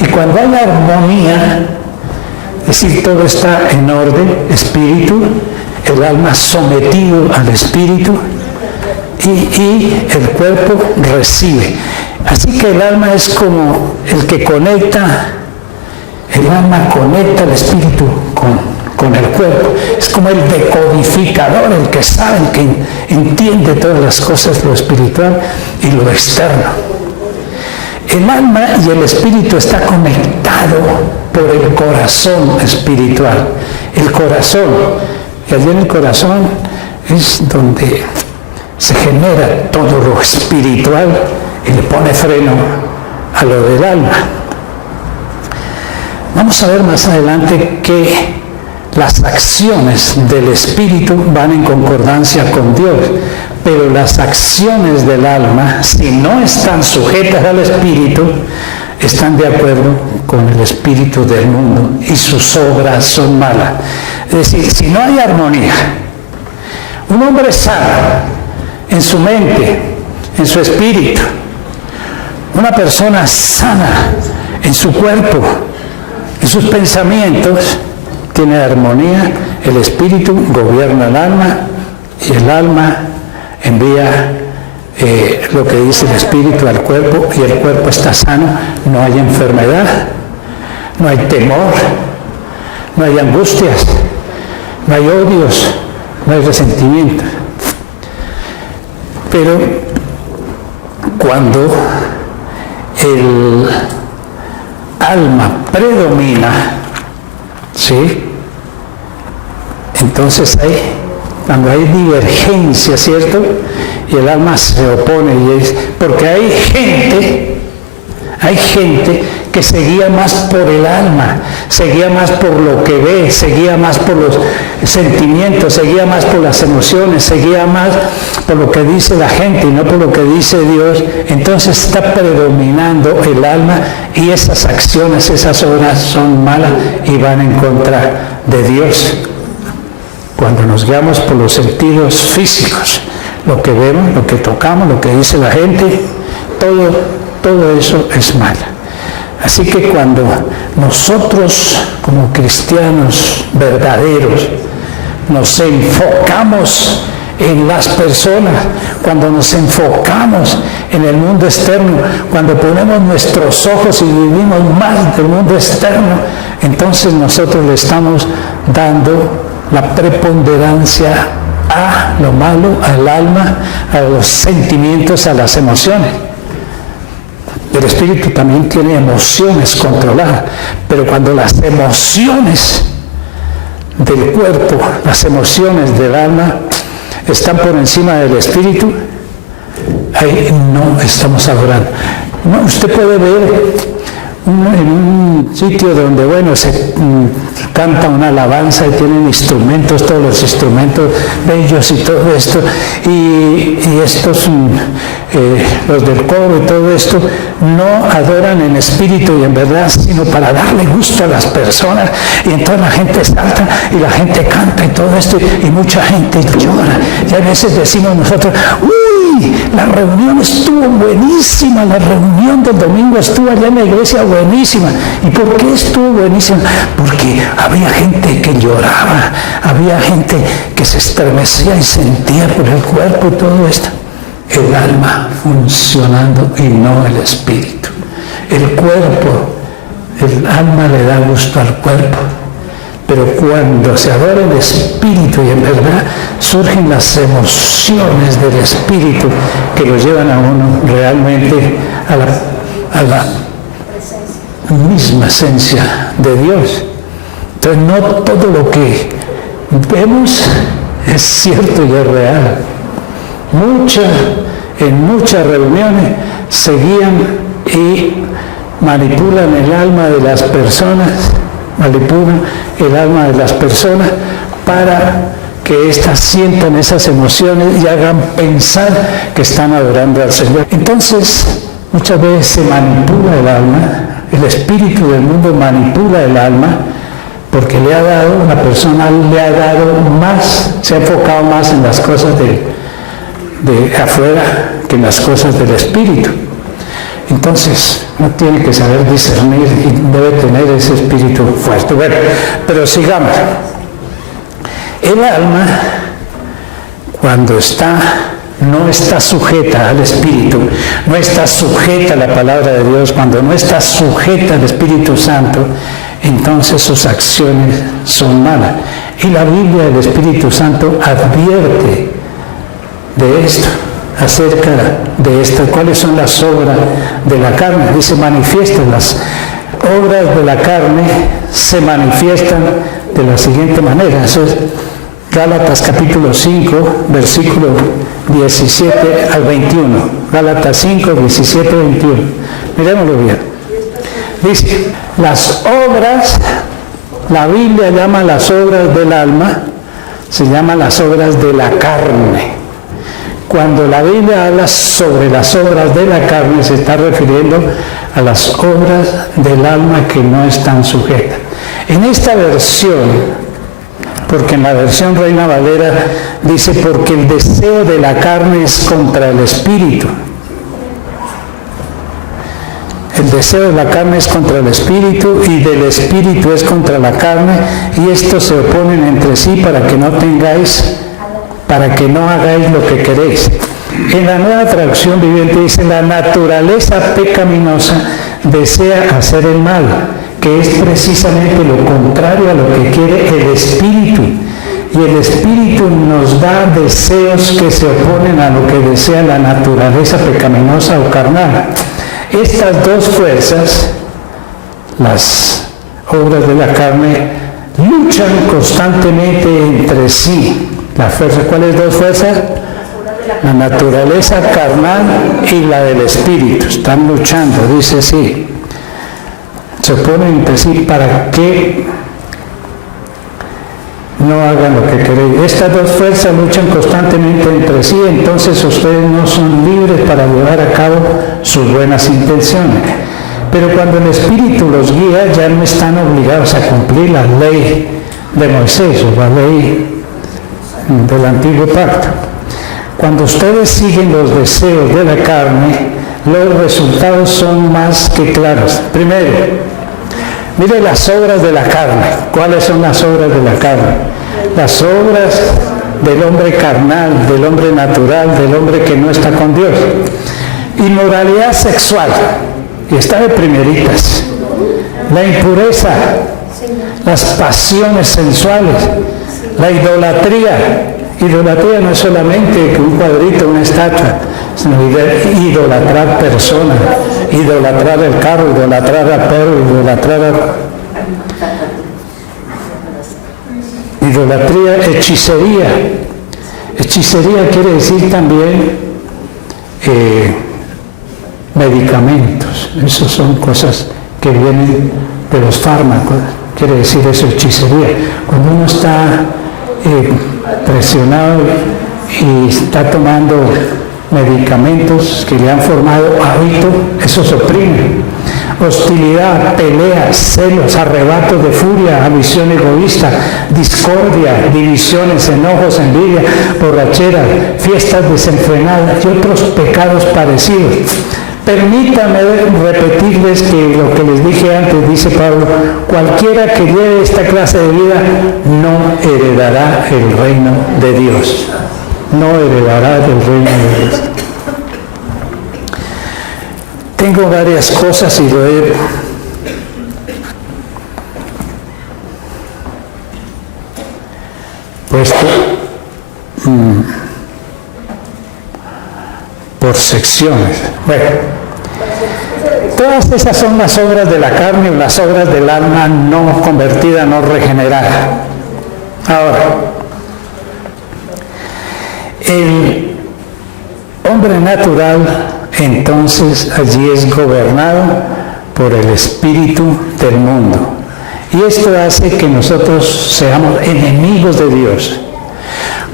Y cuando hay armonía, es decir, todo está en orden, espíritu, el alma sometido al espíritu y el cuerpo recibe. Así que el alma es como el que conecta, el alma conecta el espíritu con el cuerpo. Es como el decodificador, el que sabe, el que entiende todas las cosas, lo espiritual y lo externo. El alma y el espíritu está conectado por el corazón espiritual. El corazón, y allí en el corazón es donde se genera todo lo espiritual y le pone freno a lo del alma. Vamos a ver más adelante que las acciones del espíritu van en concordancia con Dios, pero las acciones del alma, si no están sujetas al espíritu, están de acuerdo con el espíritu del mundo y sus obras son malas. Es decir, si no hay armonía, un hombre sano en su mente, en su espíritu, una persona sana en su cuerpo, en sus pensamientos, tiene armonía, el espíritu gobierna el alma y el alma envía lo que dice el espíritu al cuerpo y el cuerpo está sano, no hay enfermedad, no hay temor, no hay angustias, no hay odios, no hay resentimientos. Pero cuando el alma predomina, ¿sí? Entonces cuando hay divergencia, ¿cierto? Y el alma se opone, porque hay gente que seguía más por el alma, seguía más por lo que ve, seguía más por los sentimientos, seguía más por las emociones, seguía más por lo que dice la gente y no por lo que dice Dios. Entonces está predominando el alma y esas acciones, esas obras son malas y van en contra de Dios. Cuando nos guiamos por los sentidos físicos, lo que vemos, lo que tocamos, lo que dice la gente, todo eso es malo. Así que cuando nosotros como cristianos verdaderos nos enfocamos en las personas, cuando nos enfocamos en el mundo externo, cuando ponemos nuestros ojos y vivimos más del mundo externo, entonces nosotros le estamos dando la preponderancia a lo malo, al alma, a los sentimientos, a las emociones. El espíritu también tiene emociones controladas, pero cuando las emociones del cuerpo, las emociones del alma están por encima del espíritu, ahí no estamos adorando. No, usted puede ver en un sitio donde, bueno, se canta una alabanza y tienen instrumentos, todos los instrumentos bellos y todo esto, y estos, los del coro y todo esto, no adoran en espíritu y en verdad, sino para darle gusto a las personas, y entonces la gente salta y la gente canta y todo esto, y mucha gente llora, y a veces decimos nosotros, ¡uy! La reunión estuvo buenísima, la reunión del domingo estuvo allá en la iglesia buenísima. ¿Y por qué estuvo buenísima? Porque había gente que lloraba, había gente que se estremecía y sentía por el cuerpo y todo esto. El alma funcionando y no el espíritu. El cuerpo, el alma le da gusto al cuerpo. Pero cuando se adora el espíritu y en verdad surgen las emociones del espíritu que lo llevan a uno realmente a la misma esencia de Dios. Entonces no todo lo que vemos es cierto y es real. En muchas reuniones se guían y manipulan el alma de las personas, para que éstas sientan esas emociones y hagan pensar que están adorando al Señor. Entonces, muchas veces se manipula el alma, el espíritu del mundo manipula el alma, porque la persona le ha dado más, se ha enfocado más en las cosas de afuera que en las cosas del espíritu. Entonces, uno tiene que saber discernir y debe tener ese espíritu fuerte. Bueno, pero sigamos. El alma, cuando no está sujeta al Espíritu, no está sujeta a la palabra de Dios, cuando no está sujeta al Espíritu Santo, entonces sus acciones son malas. Y la Biblia del Espíritu Santo advierte de esto, acerca de esto, cuáles son las obras de la carne. Dice, manifiestan las obras de la carne, se manifiestan de la siguiente manera. Eso es Gálatas capítulo 5, versículo 17 al 21. Gálatas 5, 17 al 21. Miremoslo bien. Dice, las obras, la Biblia llama las obras del alma, se llama las obras de la carne. Cuando la Biblia habla sobre las obras de la carne, se está refiriendo a las obras del alma que no están sujetas. En esta versión, porque en la versión Reina Valera dice, porque el deseo de la carne es contra el espíritu. El deseo de la carne es contra el espíritu y del espíritu es contra la carne, y estos se oponen entre sí para que no hagáis lo que queréis. En la Nueva Traducción Viviente dice, la naturaleza pecaminosa desea hacer el mal, que es precisamente lo contrario a lo que quiere el espíritu. Y el espíritu nos da deseos que se oponen a lo que desea la naturaleza pecaminosa o carnal. Estas dos fuerzas, las obras de la carne, luchan constantemente entre sí. ¿Cuáles dos fuerzas? La naturaleza carnal y la del espíritu. Están luchando, dice así. se oponen entre sí para que no hagan lo que queréis. Estas dos fuerzas luchan constantemente entre sí, entonces ustedes no son libres para llevar a cabo sus buenas intenciones. Pero cuando el Espíritu los guía, ya no están obligados a cumplir la ley de Moisés o la ley del Antiguo Pacto. Cuando ustedes siguen los deseos de la carne, los resultados son más que claros. Primero, mire las obras de la carne. ¿Cuáles son las obras de la carne? Las obras del hombre carnal, del hombre natural, del hombre que no está con Dios. Inmoralidad sexual, y está de primeritas. La impureza, las pasiones sensuales, la idolatría. Idolatría no es solamente un cuadrito, una estatua, sino idolatrar personas, idolatrar el carro, idolatrar al perro, idolatría, hechicería. Hechicería quiere decir también medicamentos. Esas son cosas que vienen de los fármacos. Quiere decir eso, hechicería. Cuando uno está presionado y está tomando medicamentos que le han formado hábito, eso se oprime. Hostilidad, peleas, celos, arrebatos de furia, ambición egoísta, discordia, divisiones, enojos, envidia, borrachera, fiestas desenfrenadas y otros pecados parecidos. Permítanme repetirles que lo que les dije antes, dice Pablo, cualquiera que lleve esta clase de vida no heredará el reino de Dios. No heredará el reino de Dios. Tengo varias cosas y lo he puesto por secciones. Bueno, todas esas son las obras de la carne o las obras del alma no convertida, no regenerada. Ahora, el hombre natural, entonces, allí es gobernado por el espíritu del mundo. Y esto hace que nosotros seamos enemigos de Dios.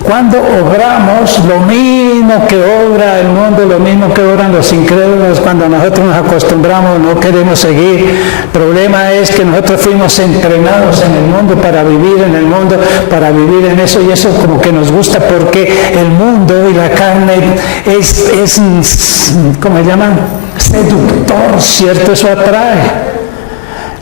Cuando obramos lo mismo que obra el mundo, lo mismo que obran los incrédulos, cuando nosotros nos acostumbramos, no queremos seguir. El problema es que nosotros fuimos entrenados en el mundo para vivir en el mundo, para vivir en eso, y eso como que nos gusta porque el mundo y la carne es ¿cómo se llaman? Seductor, ¿cierto? Eso atrae.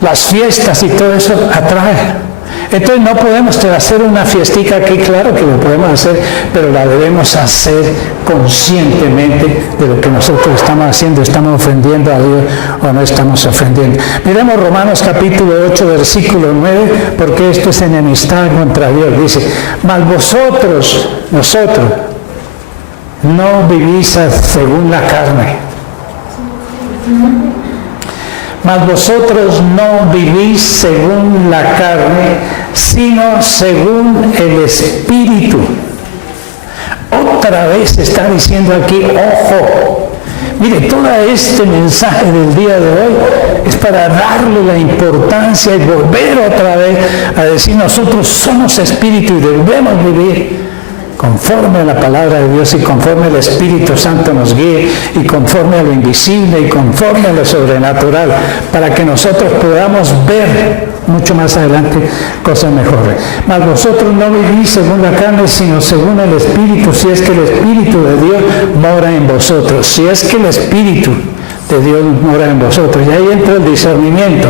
Las fiestas y todo eso atrae. Entonces no podemos hacer una fiestica aquí, claro que lo podemos hacer, pero la debemos hacer conscientemente de lo que nosotros estamos haciendo, estamos ofendiendo a Dios o no estamos ofendiendo. Miremos Romanos capítulo 8, versículo 9, porque esto es enemistad contra Dios. Dice, mas nosotros, no vivís según la carne. Mas vosotros no vivís según la carne, sino según el Espíritu. Otra vez está diciendo aquí, ojo. Mire, todo este mensaje del día de hoy es para darle la importancia y volver otra vez a decir, nosotros somos Espíritu y debemos vivir conforme a la palabra de Dios y conforme el Espíritu Santo nos guíe y conforme a lo invisible y conforme a lo sobrenatural, para que nosotros podamos ver mucho más adelante cosas mejores. Mas vosotros no vivís según la carne, sino según el Espíritu, si es que el Espíritu de Dios mora en vosotros. Si es que el Espíritu de Dios mora en vosotros. Y ahí entra el discernimiento.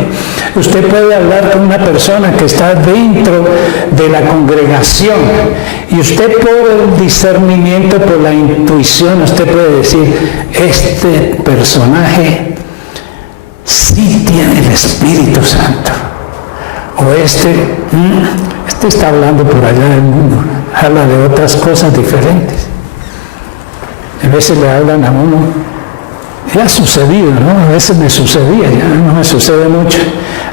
Usted puede hablar con una persona que está dentro de la congregación y usted por el discernimiento, por la intuición, usted puede decir, este personaje sí tiene el Espíritu Santo. O este está hablando por allá del mundo, habla de otras cosas diferentes. A veces le hablan a uno. Ya ha sucedido, ¿no? A veces me sucedía, ya no me sucede mucho.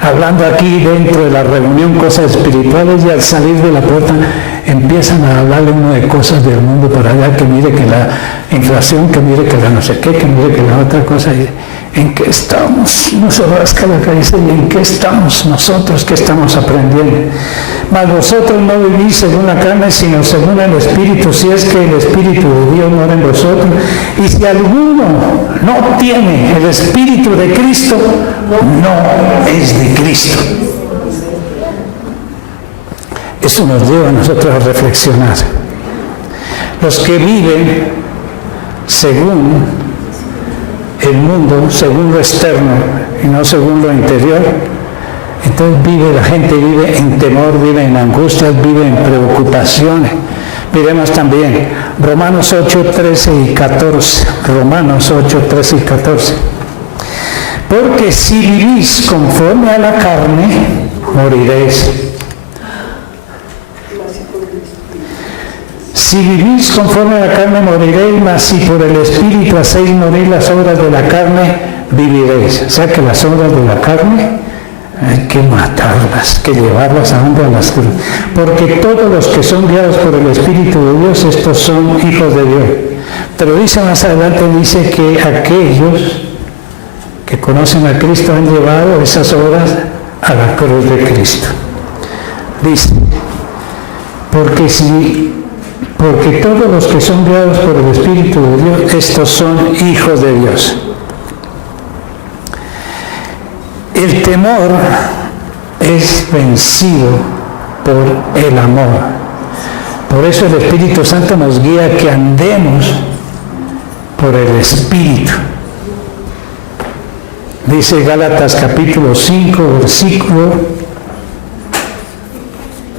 Hablando aquí dentro de la reunión cosas espirituales y al salir de la puerta empiezan a hablarle uno de cosas del mundo por allá, que mire que la inflación, que mire que la no sé qué, que mire que la otra cosa. ¿En qué estamos? No se rasca la cabeza. ¿Y en qué estamos nosotros? ¿Qué estamos aprendiendo? Mas vosotros no vivís según la carne, sino según el Espíritu, si es que el Espíritu de Dios mora en vosotros. Y si alguno no tiene el Espíritu de Cristo, no es de Cristo. Eso nos lleva a nosotros a reflexionar. Los que viven según el mundo, según lo externo y no según lo interior, entonces la gente vive en temor, vive en angustias, vive en preocupaciones. Miremos también Romanos 8, 13 y 14. Romanos 8, 13 y 14. Porque si vivís conforme a la carne, moriréis. Si vivís conforme a la carne, moriréis, mas si por el Espíritu hacéis morir las obras de la carne, viviréis. O sea que las obras de la carne hay que matarlas, que llevarlas a las cruces. Porque todos los que son guiados por el Espíritu de Dios, estos son hijos de Dios. Pero dice más adelante, dice que aquellos que conocen a Cristo han llevado esas obras a la cruz de Cristo. Dice, porque todos los que son guiados por el Espíritu de Dios, estos son hijos de Dios. El temor es vencido por el amor. Por eso el Espíritu Santo nos guía que andemos por el Espíritu. Dice Gálatas capítulo 5, versículo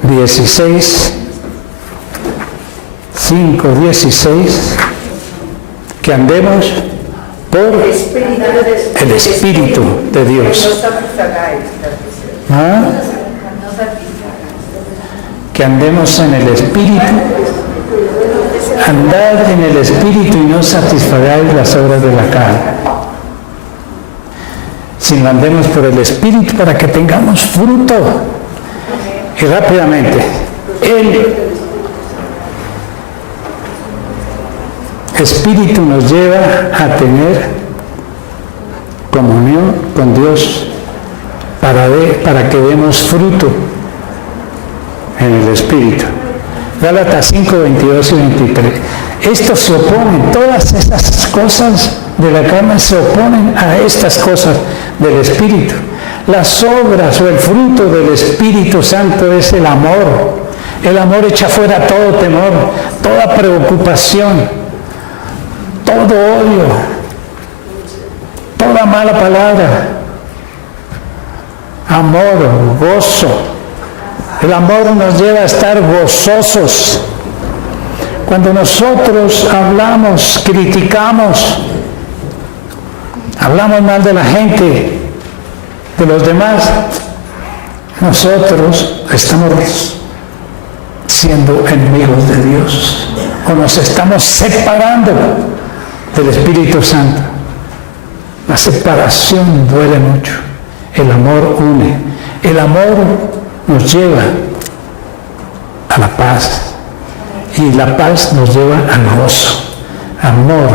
16. 5:16, que andemos por el Espíritu de Dios. ¿Ah? Que andemos en el Espíritu, andad en el Espíritu y no satisfagáis las obras de la carne. Sino andemos por el Espíritu para que tengamos fruto. Y rápidamente, el Espíritu nos lleva a tener comunión con Dios para que demos fruto en el Espíritu. Gálatas 5, 22 y 23. Estos se oponen, todas estas cosas de la carne se oponen a estas cosas del Espíritu. Las obras o el fruto del Espíritu Santo es el amor. El amor echa fuera todo temor, toda preocupación, todo odio, toda mala palabra. Amor, gozo. El amor nos lleva a estar gozosos. Cuando nosotros hablamos, criticamos, hablamos mal de la gente, de los demás, nosotros estamos siendo enemigos de Dios o nos estamos separando del Espíritu Santo. La separación duele mucho. El amor une. El amor nos lleva a la paz. Y la paz nos lleva al gozo. Amor,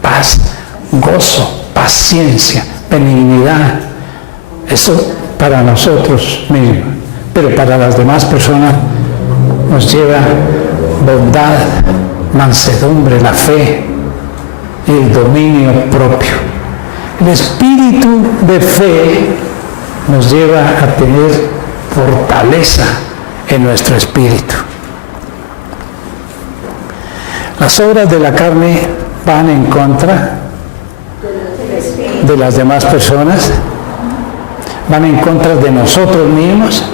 paz, gozo, paciencia, benignidad. Eso para nosotros mismos. Pero para las demás personas nos lleva bondad, mansedumbre, la fe y el dominio propio. El espíritu de fe nos lleva a tener fortaleza en nuestro espíritu. Las obras de la carne van en contra de las demás personas, van en contra de nosotros mismos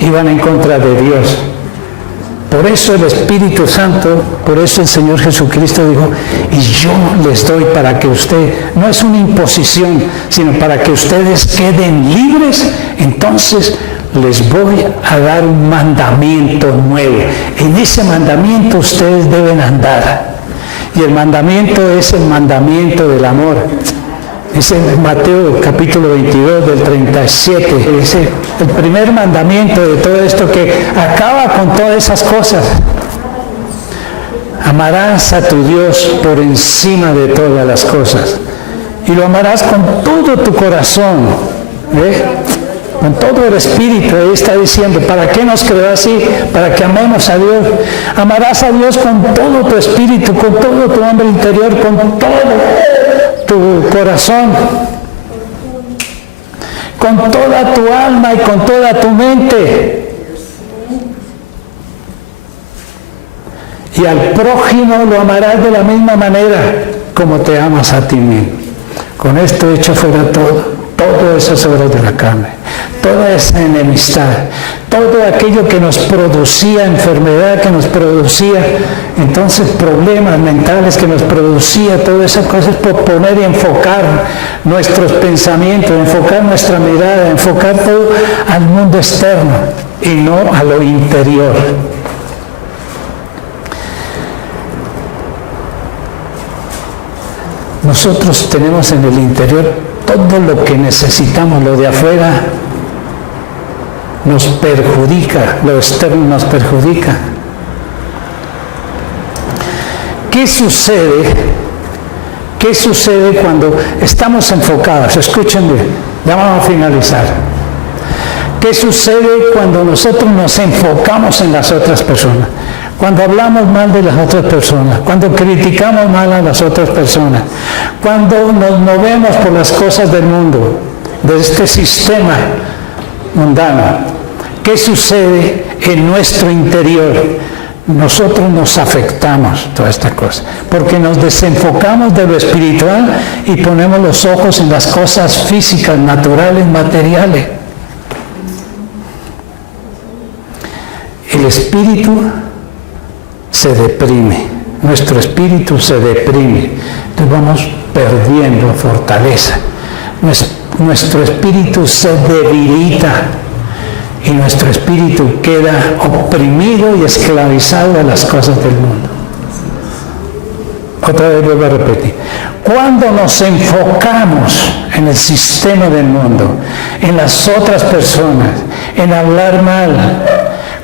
y van en contra de Dios. Por eso el Espíritu Santo, por eso el Señor Jesucristo dijo, y yo les doy para que usted, no es una imposición, sino para que ustedes queden libres, entonces les voy a dar un mandamiento nuevo. En ese mandamiento ustedes deben andar. Y el mandamiento es el mandamiento del amor. Dice en Mateo capítulo 22 del 37, dice el primer mandamiento de todo esto que acaba con todas esas cosas. Amarás a tu Dios por encima de todas las cosas Y lo amarás con todo tu corazón, con todo el espíritu. Ahí está diciendo, ¿para qué nos creó así? Para que amemos a Dios. Amarás a Dios con todo tu espíritu, con todo tu hombre interior, con todo tu corazón, con toda tu alma y con toda tu mente. Y al prójimo lo amarás de la misma manera como te amas a ti mismo. Con esto hecho fuera todo esas obras de la carne, toda esa enemistad, todo aquello que nos producía enfermedad, que nos producía entonces problemas mentales, que nos producía todas esas cosas, por poner y enfocar nuestros pensamientos, enfocar nuestra mirada, enfocar todo al mundo externo y no a lo interior. Nosotros tenemos en el interior todo lo que necesitamos. Lo de afuera nos perjudica, lo externo nos perjudica. ¿Qué sucede? ¿Qué sucede cuando estamos enfocados? Escúchenme, ya vamos a finalizar. ¿Qué sucede cuando nosotros nos enfocamos en las otras personas? Cuando hablamos mal de las otras personas, cuando criticamos mal a las otras personas, cuando nos movemos por las cosas del mundo, de este sistema mundano, ¿qué sucede en nuestro interior? Nosotros nos afectamos toda esta cosa, porque nos desenfocamos de lo espiritual y ponemos los ojos en las cosas físicas, naturales, materiales. El espíritu se deprime, nuestro espíritu se deprime, entonces vamos perdiendo fortaleza, nuestro espíritu se debilita y nuestro espíritu queda oprimido y esclavizado a las cosas del mundo. Otra vez vuelvo a repetir, cuando nos enfocamos en el sistema del mundo, en las otras personas, en hablar mal,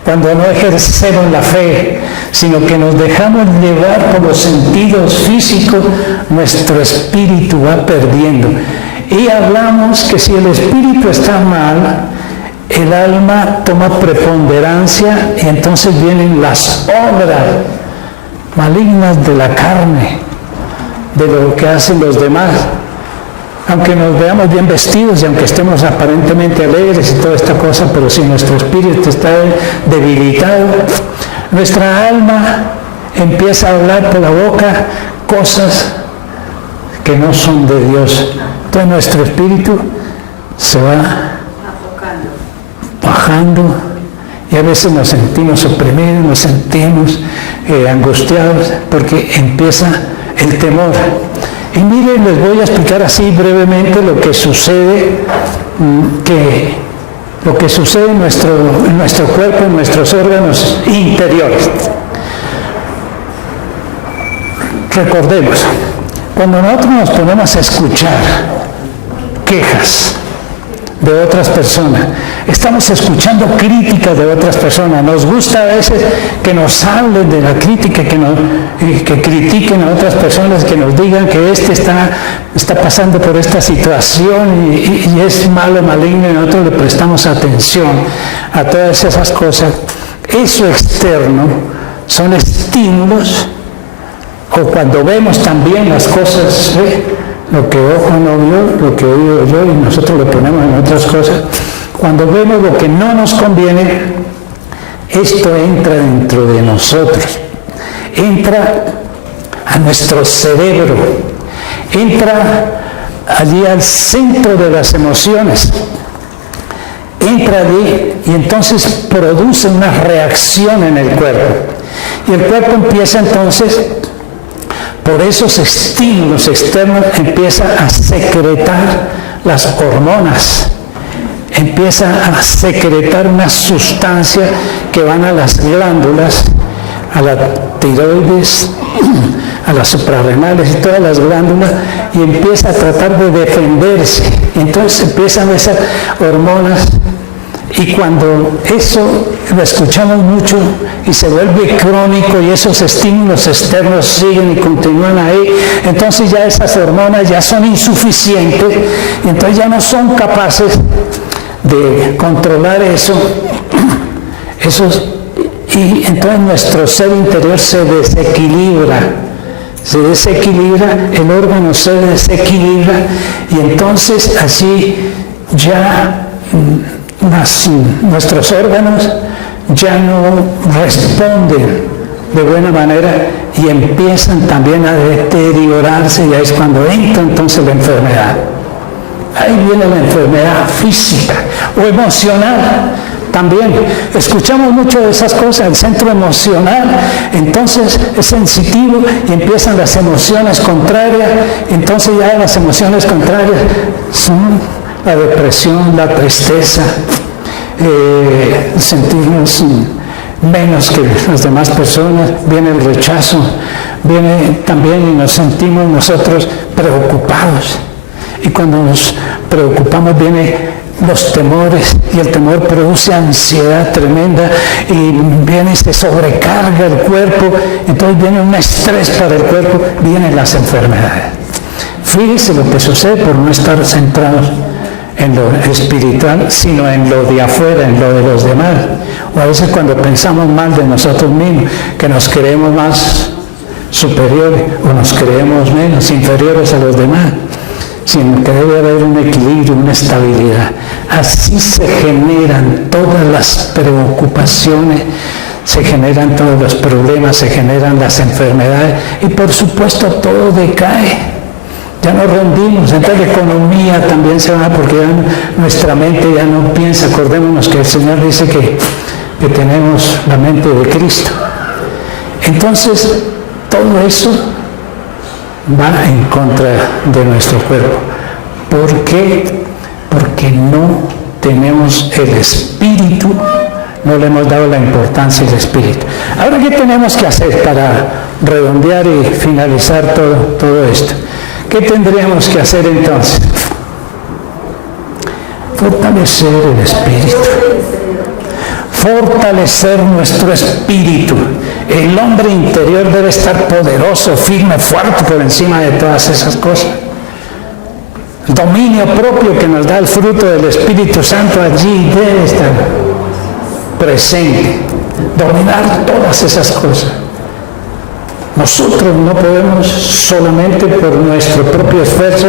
cuando no ejercemos la fe, sino que nos dejamos llevar por los sentidos físicos, nuestro espíritu va perdiendo. Y hablamos que si el espíritu está mal, el alma toma preponderancia y entonces vienen las obras malignas de la carne, de lo que hacen los demás. Aunque nos veamos bien vestidos y aunque estemos aparentemente alegres y toda esta cosa, pero si nuestro espíritu está debilitado, nuestra alma empieza a hablar por la boca cosas que no son de Dios. Entonces nuestro espíritu se va bajando y a veces nos sentimos oprimidos, nos sentimos angustiados porque empieza el temor. Y miren, les voy a explicar así brevemente lo que sucede, en nuestro cuerpo, en nuestros órganos interiores. Recordemos, cuando nosotros nos ponemos a escuchar quejas de otras personas, estamos escuchando críticas de otras personas. Nos gusta a veces que nos hablen de la crítica, que critiquen a otras personas, que nos digan que está pasando por esta situación y es malo, maligno, y nosotros le prestamos atención a todas esas cosas. Eso externo son estímulos, o cuando vemos también las cosas, lo que ojo no vio, lo que oído yo, y nosotros lo ponemos en otras cosas. Cuando vemos lo que no nos conviene, esto entra dentro de nosotros, entra a nuestro cerebro, entra allí al centro de las emociones, entra allí y entonces produce una reacción en el cuerpo. Y el cuerpo empieza entonces, por esos estímulos externos, empieza a secretar las hormonas, empieza a secretar una sustancia que van a las glándulas, a la tiroides, a las suprarrenales y todas las glándulas, y empieza a tratar de defenderse. Entonces empiezan esas hormonas Y cuando eso lo escuchamos mucho y se vuelve crónico y esos estímulos externos siguen y continúan ahí, entonces ya esas hormonas ya son insuficientes y entonces ya no son capaces de controlar eso. Y entonces nuestro ser interior se desequilibra, el órgano se desequilibra y entonces así ya nuestros órganos ya no responden de buena manera y empiezan también a deteriorarse, y ahí es cuando entra entonces la enfermedad. Ahí viene la enfermedad física o emocional. También escuchamos mucho de esas cosas, el centro emocional, entonces es sensitivo y empiezan las emociones contrarias, entonces ya las emociones contrarias son la depresión, la tristeza, sentirnos menos que las demás personas, viene el rechazo, viene también y nos sentimos nosotros preocupados. Y cuando nos preocupamos viene los temores, y el temor produce ansiedad tremenda y viene y se sobrecarga el cuerpo, entonces viene un estrés para el cuerpo, vienen las enfermedades. Fíjese lo que sucede por no estar centrados en lo espiritual, sino en lo de afuera, en lo de los demás. O a veces cuando pensamos mal de nosotros mismos, que nos creemos más superiores o nos creemos menos, inferiores a los demás, sino que debe haber un equilibrio, una estabilidad. Así se generan todas las preocupaciones, se generan todos los problemas, se generan las enfermedades y por supuesto todo decae. Ya nos rendimos, entonces la economía también se va porque ya nuestra mente ya no piensa. Acordémonos que el Señor dice que tenemos la mente de Cristo. Entonces todo eso va en contra de nuestro cuerpo. ¿Por qué? Porque no tenemos el espíritu, no le hemos dado la importancia al espíritu. Ahora, ¿qué tenemos que hacer para redondear y finalizar todo esto? ¿Qué tendríamos que hacer entonces? Fortalecer el espíritu. Fortalecer nuestro espíritu. El hombre interior debe estar poderoso, firme, fuerte por encima de todas esas cosas. Dominio propio que nos da el fruto del Espíritu Santo allí debe estar presente. Dominar todas esas cosas. Nosotros no podemos solamente por nuestro propio esfuerzo,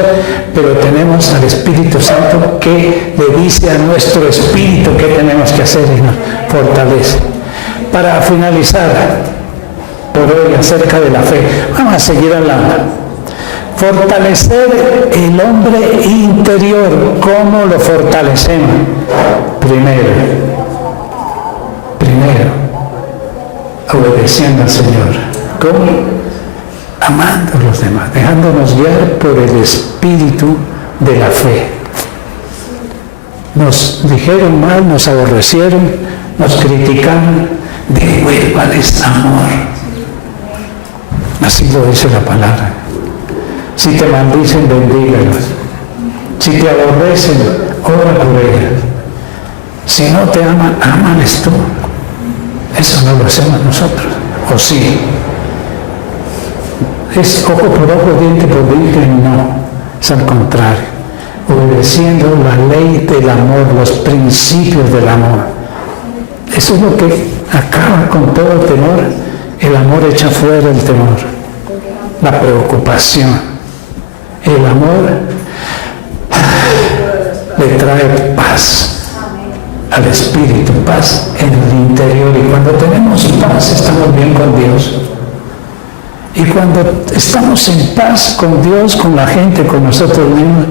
pero tenemos al Espíritu Santo que le dice a nuestro espíritu qué tenemos que hacer y nos fortalece. Para finalizar por hoy acerca de la fe, vamos a seguir hablando. Fortalecer el hombre interior. ¿Cómo lo fortalecemos? Primero, obedeciendo al Señor. ¿Cómo? Amando a los demás, dejándonos guiar por el espíritu de la fe. Nos dijeron mal, nos aborrecieron, nos criticaron, devuélvales amor. Así lo dice la palabra. Si te maldicen, bendígalos. Si te aborrecen, ora por ellos. Si no te aman, ámales tú. Eso no lo hacemos nosotros. ¿O sí? ¿Es ojo por ojo, diente por diente? No, es al contrario, obedeciendo la ley del amor, los principios del amor. Eso es lo que acaba con todo temor. El amor echa fuera el temor, la preocupación. El amor le trae paz al espíritu, paz en el interior, y cuando tenemos paz estamos bien con Dios. Y cuando estamos en paz con Dios, con la gente, con nosotros mismos,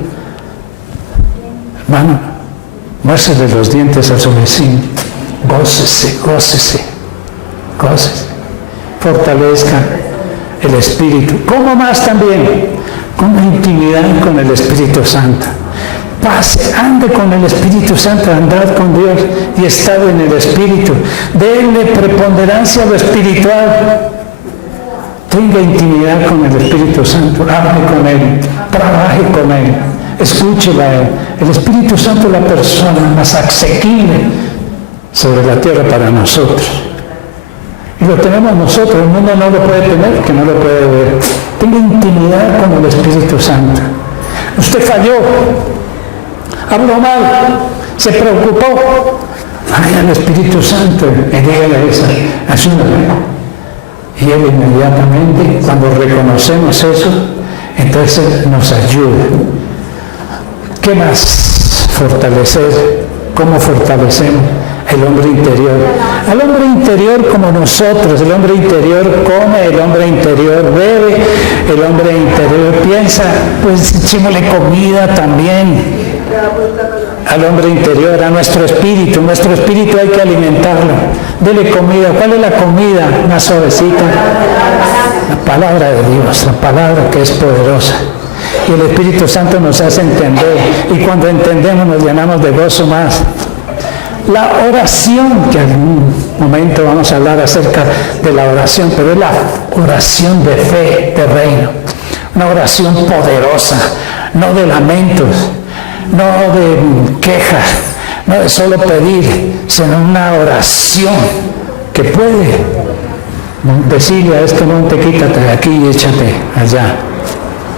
hermano, muérsele los dientes a su vecino, gócese, gócese, gócese, fortalezca el espíritu. ¿Cómo más también? Con la intimidad con el Espíritu Santo. Pase, ande con el Espíritu Santo, andad con Dios y estad en el Espíritu. Denle preponderancia a lo espiritual. Tenga intimidad con el Espíritu Santo, hable con Él, trabaje con Él, Escúchela. El Espíritu Santo es la persona más asequible sobre la tierra para nosotros. Y lo tenemos nosotros. El mundo no lo puede tener, que no lo puede ver. Tenga intimidad con el Espíritu Santo. Usted falló, habló mal, se preocupó. Vaya al Espíritu Santo y dígale eso, ayúdame. Y Él inmediatamente, cuando reconocemos eso, entonces nos ayuda. ¿Qué más fortalecer? ¿Cómo fortalecemos el hombre interior? Al hombre interior como nosotros, el hombre interior come, el hombre interior bebe, el hombre interior piensa, pues echémosle comida también. Al hombre interior, a nuestro espíritu hay que alimentarlo. Dele comida. ¿Cuál es la comida más suavecita? La palabra de Dios, la palabra que es poderosa. Y el Espíritu Santo nos hace entender, y cuando entendemos nos llenamos de gozo más. La oración, que en un momento vamos a hablar acerca de la oración, pero es la oración de fe, de reino. Una oración poderosa, no de lamentos, no de quejas, no de solo pedir, sino una oración que puede decirle a este monte, quítate de aquí y échate allá,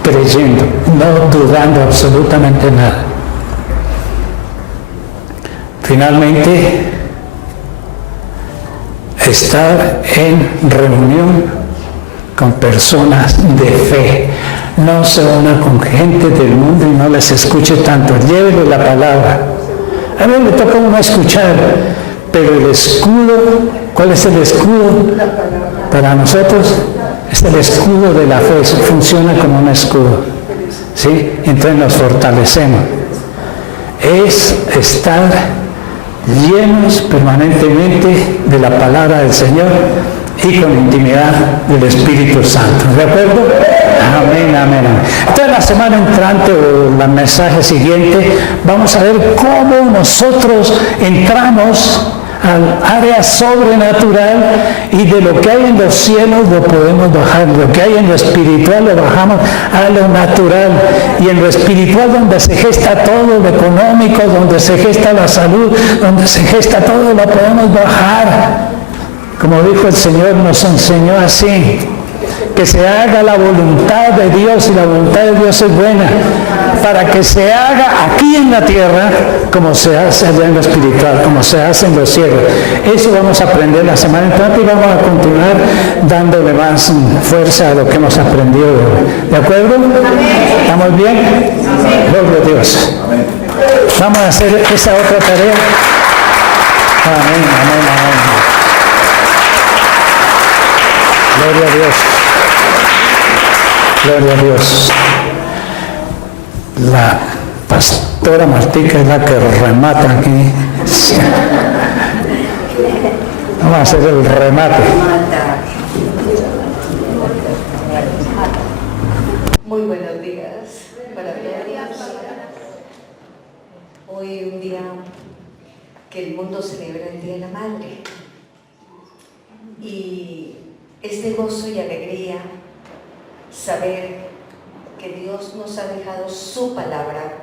creyendo, no dudando absolutamente nada. Finalmente, estar en reunión con personas de fe. No se una con gente del mundo y no les escuche tanto. Llévele la palabra. A mí me toca uno escuchar, pero el escudo, ¿cuál es el escudo? Para nosotros es el escudo de la fe. Eso funciona como un escudo, ¿sí? Entonces nos fortalecemos. Es estar llenos permanentemente de la palabra del Señor y con intimidad del Espíritu Santo. ¿De acuerdo? Amén, amén, amén. Entonces la semana entrante o el mensaje siguiente vamos a ver cómo nosotros entramos al área sobrenatural y de lo que hay en los cielos lo podemos bajar, lo que hay en lo espiritual lo bajamos a lo natural, y en lo espiritual donde se gesta todo, lo económico, donde se gesta la salud, donde se gesta todo, lo podemos bajar. Como dijo el Señor, nos enseñó así, que se haga la voluntad de Dios, y la voluntad de Dios es buena, para que se haga aquí en la tierra como se hace allá en lo espiritual, como se hace en los cielos. Eso vamos a aprender la semana entrante y vamos a continuar dándole más fuerza a lo que hemos aprendido hoy. ¿De acuerdo? ¿Estamos bien? Gloria a Dios. Vamos a hacer esa otra tarea. Amén, amén, amén. Gloria a Dios. Gloria a Dios. La pastora Martica es la que remata aquí. Vamos a hacer el remate. Muy buenos días para todos. Hoy un día que el mundo celebra el Día de la Madre. Y es de gozo y alegría saber que Dios nos ha dejado su palabra,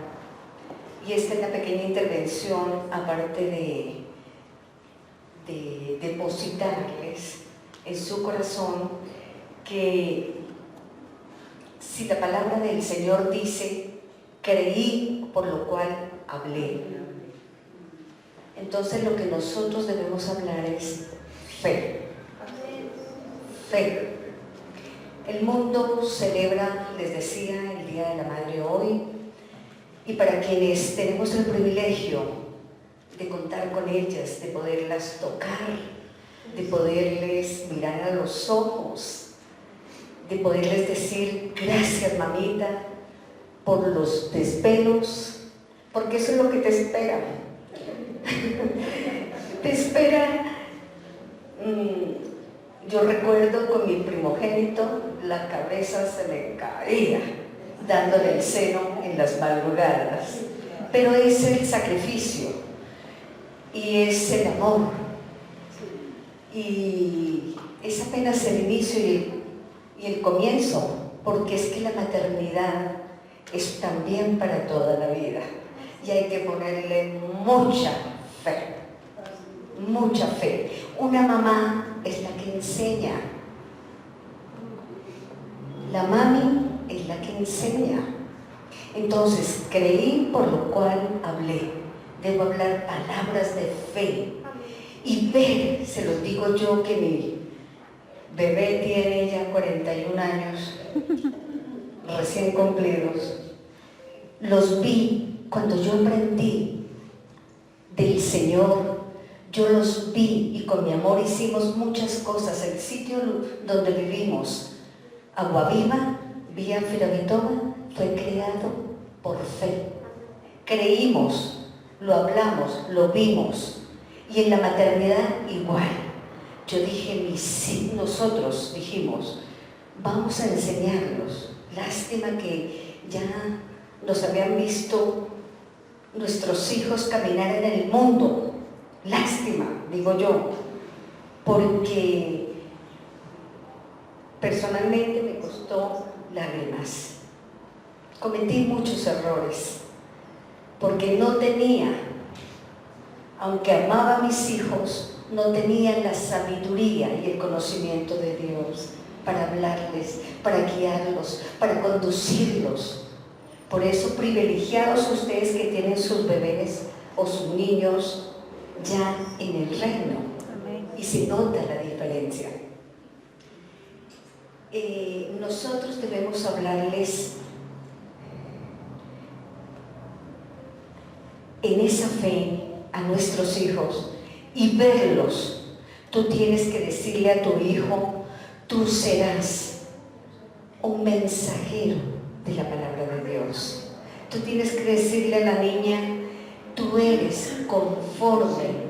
y esta es la pequeña intervención, aparte de depositarles en su corazón que si la palabra del Señor dice, creí por lo cual hablé, entonces lo que nosotros debemos hablar es fe. Fe. El mundo celebra, les decía, el Día de la Madre hoy, y para quienes tenemos el privilegio de contar con ellas, de poderlas tocar, de poderles mirar a los ojos, de poderles decir gracias mamita por los desvelos, porque eso es lo que te espera. Te espera. Yo recuerdo con mi primogénito, la cabeza se me caía dándole el seno en las madrugadas, pero es el sacrificio y es el amor, y es apenas el inicio y el comienzo, porque es que la maternidad es también para toda la vida. Y hay que ponerle mucha fe, mucha fe. Una mamá es la que enseña. La mami es la que enseña. Entonces, creí, por lo cual hablé. Debo hablar palabras de fe. Y ver, se los digo yo, que mi bebé tiene ya 41 años, recién cumplidos. Los vi cuando yo aprendí del Señor. Yo los vi y con mi amor hicimos muchas cosas. El sitio donde vivimos, Agua Viva, Vía Firavitoma, fue creado por fe. Creímos, lo hablamos, lo vimos. Y en la maternidad igual. Yo dije, nosotros dijimos, vamos a enseñarlos. Lástima que ya nos habían visto nuestros hijos caminar en el mundo. Lástima, digo yo, porque personalmente me costó lágrimas. Cometí muchos errores, porque no tenía, aunque amaba a mis hijos, no tenía la sabiduría y el conocimiento de Dios para hablarles, para guiarlos, para conducirlos. Por eso, privilegiados ustedes que tienen sus bebés o sus niños ya en el reino. Y se nota la diferencia. Nosotros debemos hablarles en esa fe a nuestros hijos y verlos. Tú tienes que decirle a tu hijo, tú serás un mensajero de la palabra de Dios. Tú tienes que decirle a la niña, tú eres conforme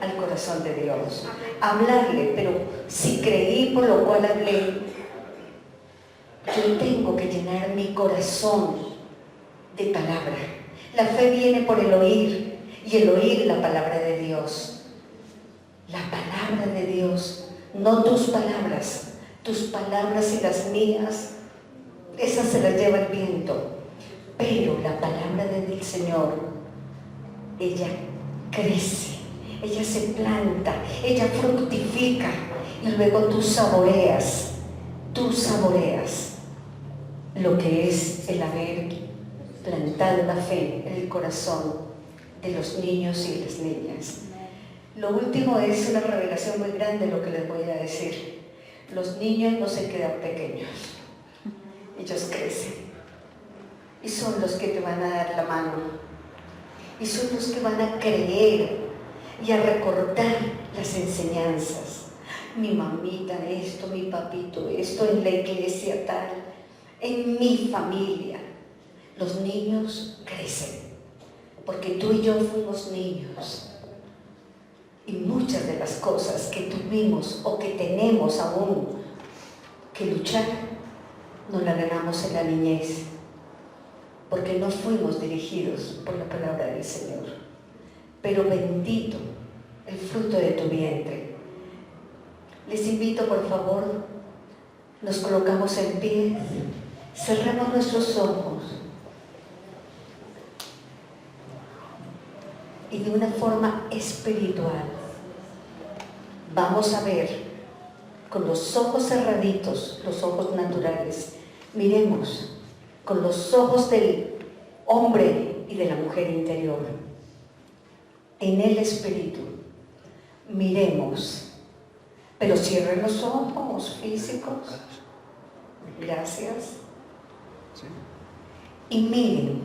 al corazón de Dios. Hablarle, pero si creí, por lo cual hablé, yo tengo que llenar mi corazón de palabra. La fe viene por el oír, y el oír la palabra de Dios. La palabra de Dios, no tus palabras y las mías, esas se las lleva el viento. Pero la palabra del Señor, ella crece, ella se planta, ella fructifica, y luego tú saboreas lo que es el haber plantado la fe en el corazón de los niños y las niñas. Lo último es una revelación muy grande lo que les voy a decir. Los niños no se quedan pequeños, ellos crecen y son los que te van a dar la mano y son los que van a creer y a recordar las enseñanzas. Mi mamita esto, mi papito esto, en la iglesia tal, en mi familia. Los niños crecen, porque tú y yo fuimos niños. Y muchas de las cosas que tuvimos o que tenemos aún que luchar, no las ganamos en la niñez, porque no fuimos dirigidos por la palabra del Señor. Pero bendito el fruto de tu vientre. Les invito, por favor, nos colocamos en pie, cerramos nuestros ojos y de una forma espiritual vamos a ver con los ojos cerraditos, los ojos naturales. Miremos con los ojos del hombre y de la mujer interior. En el espíritu miremos. Pero cierren los ojos físicos. Gracias. Y miren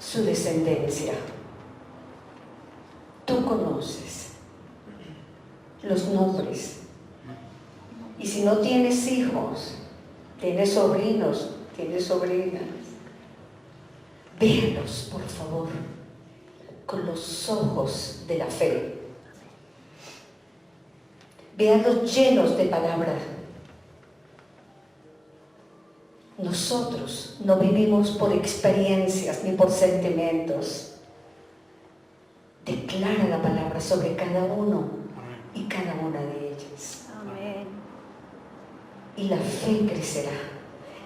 su descendencia. Tú conoces los nombres. Y si no tienes hijos, tienes sobrinos, tienes sobrinas, véanlos, por favor, con los ojos de la fe. Véanlos llenos de palabra. Nosotros no vivimos por experiencias ni por sentimientos. Declara la palabra sobre cada uno y cada una de ellas. Amén. Y la fe crecerá.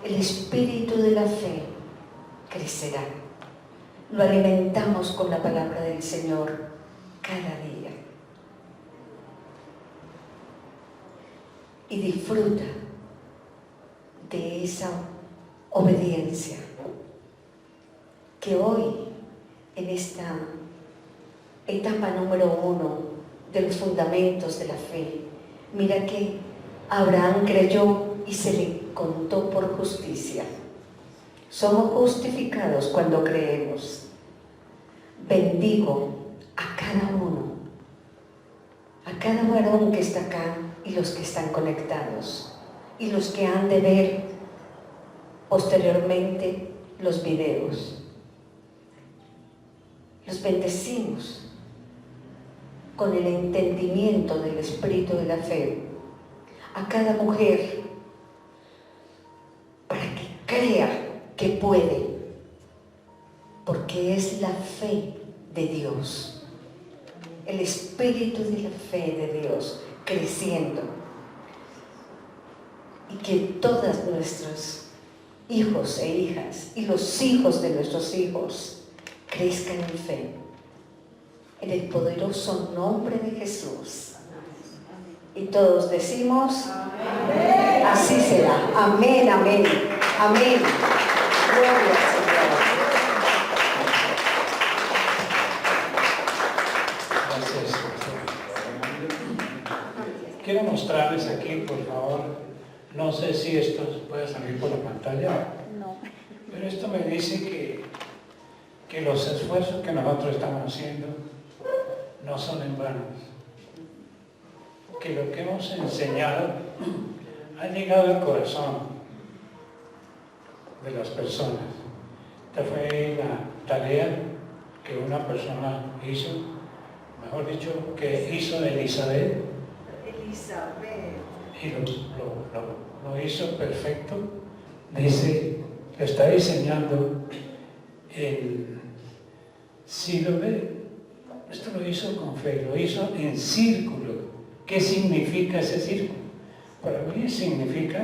el espíritu de la fe crecerá. Lo alimentamos con la palabra del Señor cada día. Y disfruta de esa obediencia que hoy, en esta etapa número 1 de los fundamentos de la fe, mira que Abraham creyó y se le contó por justicia. Somos justificados cuando creemos. Bendigo a cada uno, a cada varón que está acá y los que están conectados y los que han de ver posteriormente los videos. Los bendecimos con el entendimiento del espíritu de la fe. A cada mujer, para que crea que puede, porque es la fe de Dios, el espíritu de la fe de Dios creciendo, y que todas nuestros hijos e hijas y los hijos de nuestros hijos crezcan en fe, en el poderoso nombre de Jesús. Y todos decimos, amén. Así será. Amén, amén, amén. Gloria al Señor. Gracias. Quiero mostrarles aquí, por favor, no sé si esto puede salir por la pantalla, No. pero esto me dice que los esfuerzos que nosotros estamos haciendo no son en vano, que lo que hemos enseñado ha llegado al corazón de las personas. Esta fue la tarea que una persona hizo, mejor dicho, que hizo Elizabeth, y lo hizo perfecto. Dice, lo está diseñando en sílobe. Esto lo hizo con fe, lo hizo en círculo. ¿Qué significa ese círculo? Para mí significa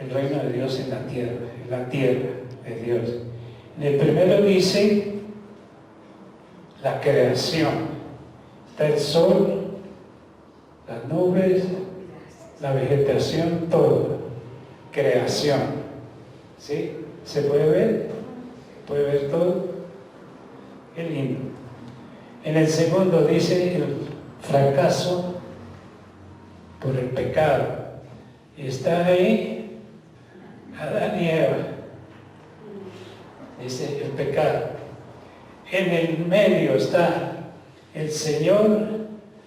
el reino de Dios en la tierra de Dios. En el primero dice la creación. Está el sol, las nubes, la vegetación, todo. Creación. ¿Sí? ¿Se puede ver? ¿Puede ver todo? Qué lindo. En el segundo dice el fracaso por el pecado. Y está ahí Adán y Eva. Dice el pecado. En el medio está el Señor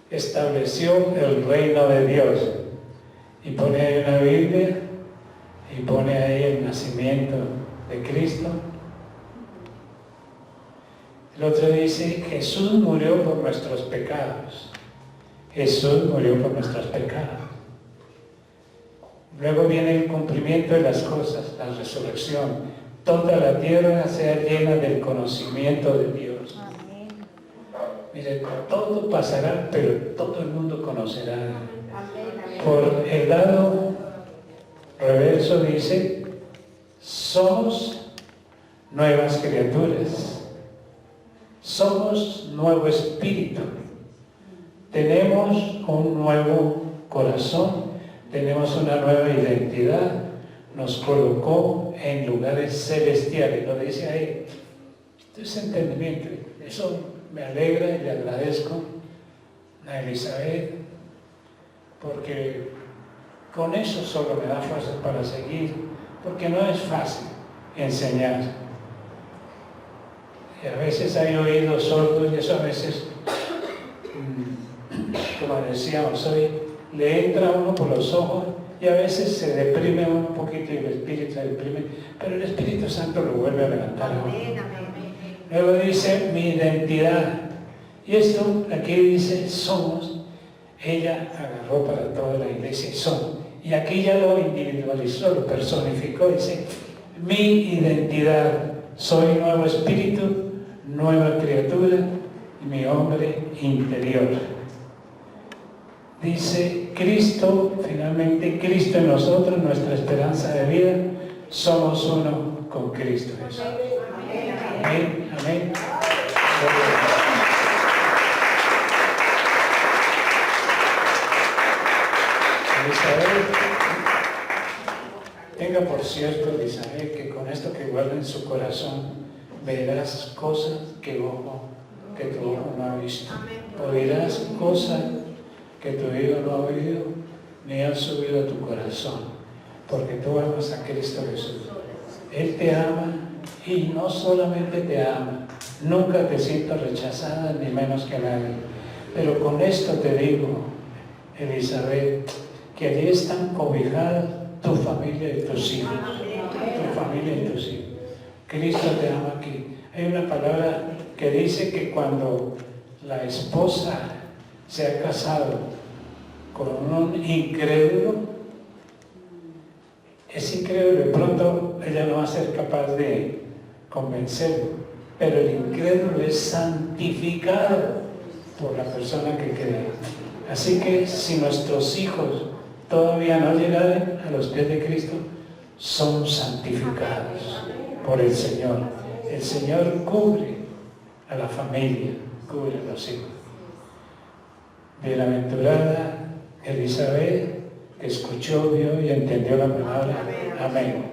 estableció el reino de Dios. Y pone ahí una Biblia y pone ahí el nacimiento de Cristo. El otro dice, Jesús murió por nuestros pecados. Jesús murió por nuestros pecados. Luego viene el cumplimiento de las cosas, la resurrección. Toda la tierra sea llena del conocimiento de Dios. Amén. Mire, todo pasará, pero todo el mundo conocerá. Amén, amén. Por el lado reverso dice, somos nuevas criaturas. Somos nuevo espíritu. Tenemos un nuevo corazón. Tenemos una nueva identidad. Nos colocó en lugares celestiales. Lo dice ahí. Esto es entendimiento. Eso me alegra y le agradezco a Elizabeth, porque con eso solo me da fuerza para seguir, porque no es fácil enseñar. Y a veces hay oídos sordos y eso a veces, como decíamos hoy, le entra a uno por los ojos y a veces se deprime uno un poquito y el Espíritu se deprime, pero el Espíritu Santo lo vuelve a levantar a uno. Luego dice mi identidad. Y esto aquí dice somos. Ella agarró para toda la iglesia y somos. Y aquí ya lo individualizó, lo personificó. Dice mi identidad. Soy nuevo espíritu, nueva criatura y mi hombre interior. Dice Cristo, finalmente Cristo en nosotros, nuestra esperanza de vida, somos uno con Cristo Jesús. Amén, amén. Elizabeth, tenga por cierto, Elizabeth, que con esto que guarda en su corazón, verás cosas que tu ojo no ha visto. Oirás cosas que tu oído no ha oído, ni han subido a tu corazón, porque tú amas a Cristo Jesús. Él te ama y no solamente te ama, nunca te siento rechazada ni menos que nadie. Pero con esto te digo, Elizabeth, que allí están cobijadas tu familia y tus hijos. Tu familia y tus hijos. Cristo te ama aquí. Hay una palabra que dice que cuando la esposa se ha casado con un incrédulo, es incrédulo, de pronto ella no va a ser capaz de convencerlo, pero el incrédulo es santificado por la persona que cree. Así que si nuestros hijos todavía no llegaron a los pies de Cristo, son santificados por el Señor. El Señor cubre a la familia, cubre a los hijos. Bienaventurada Elizabeth, que escuchó, vio y entendió la palabra. Amén.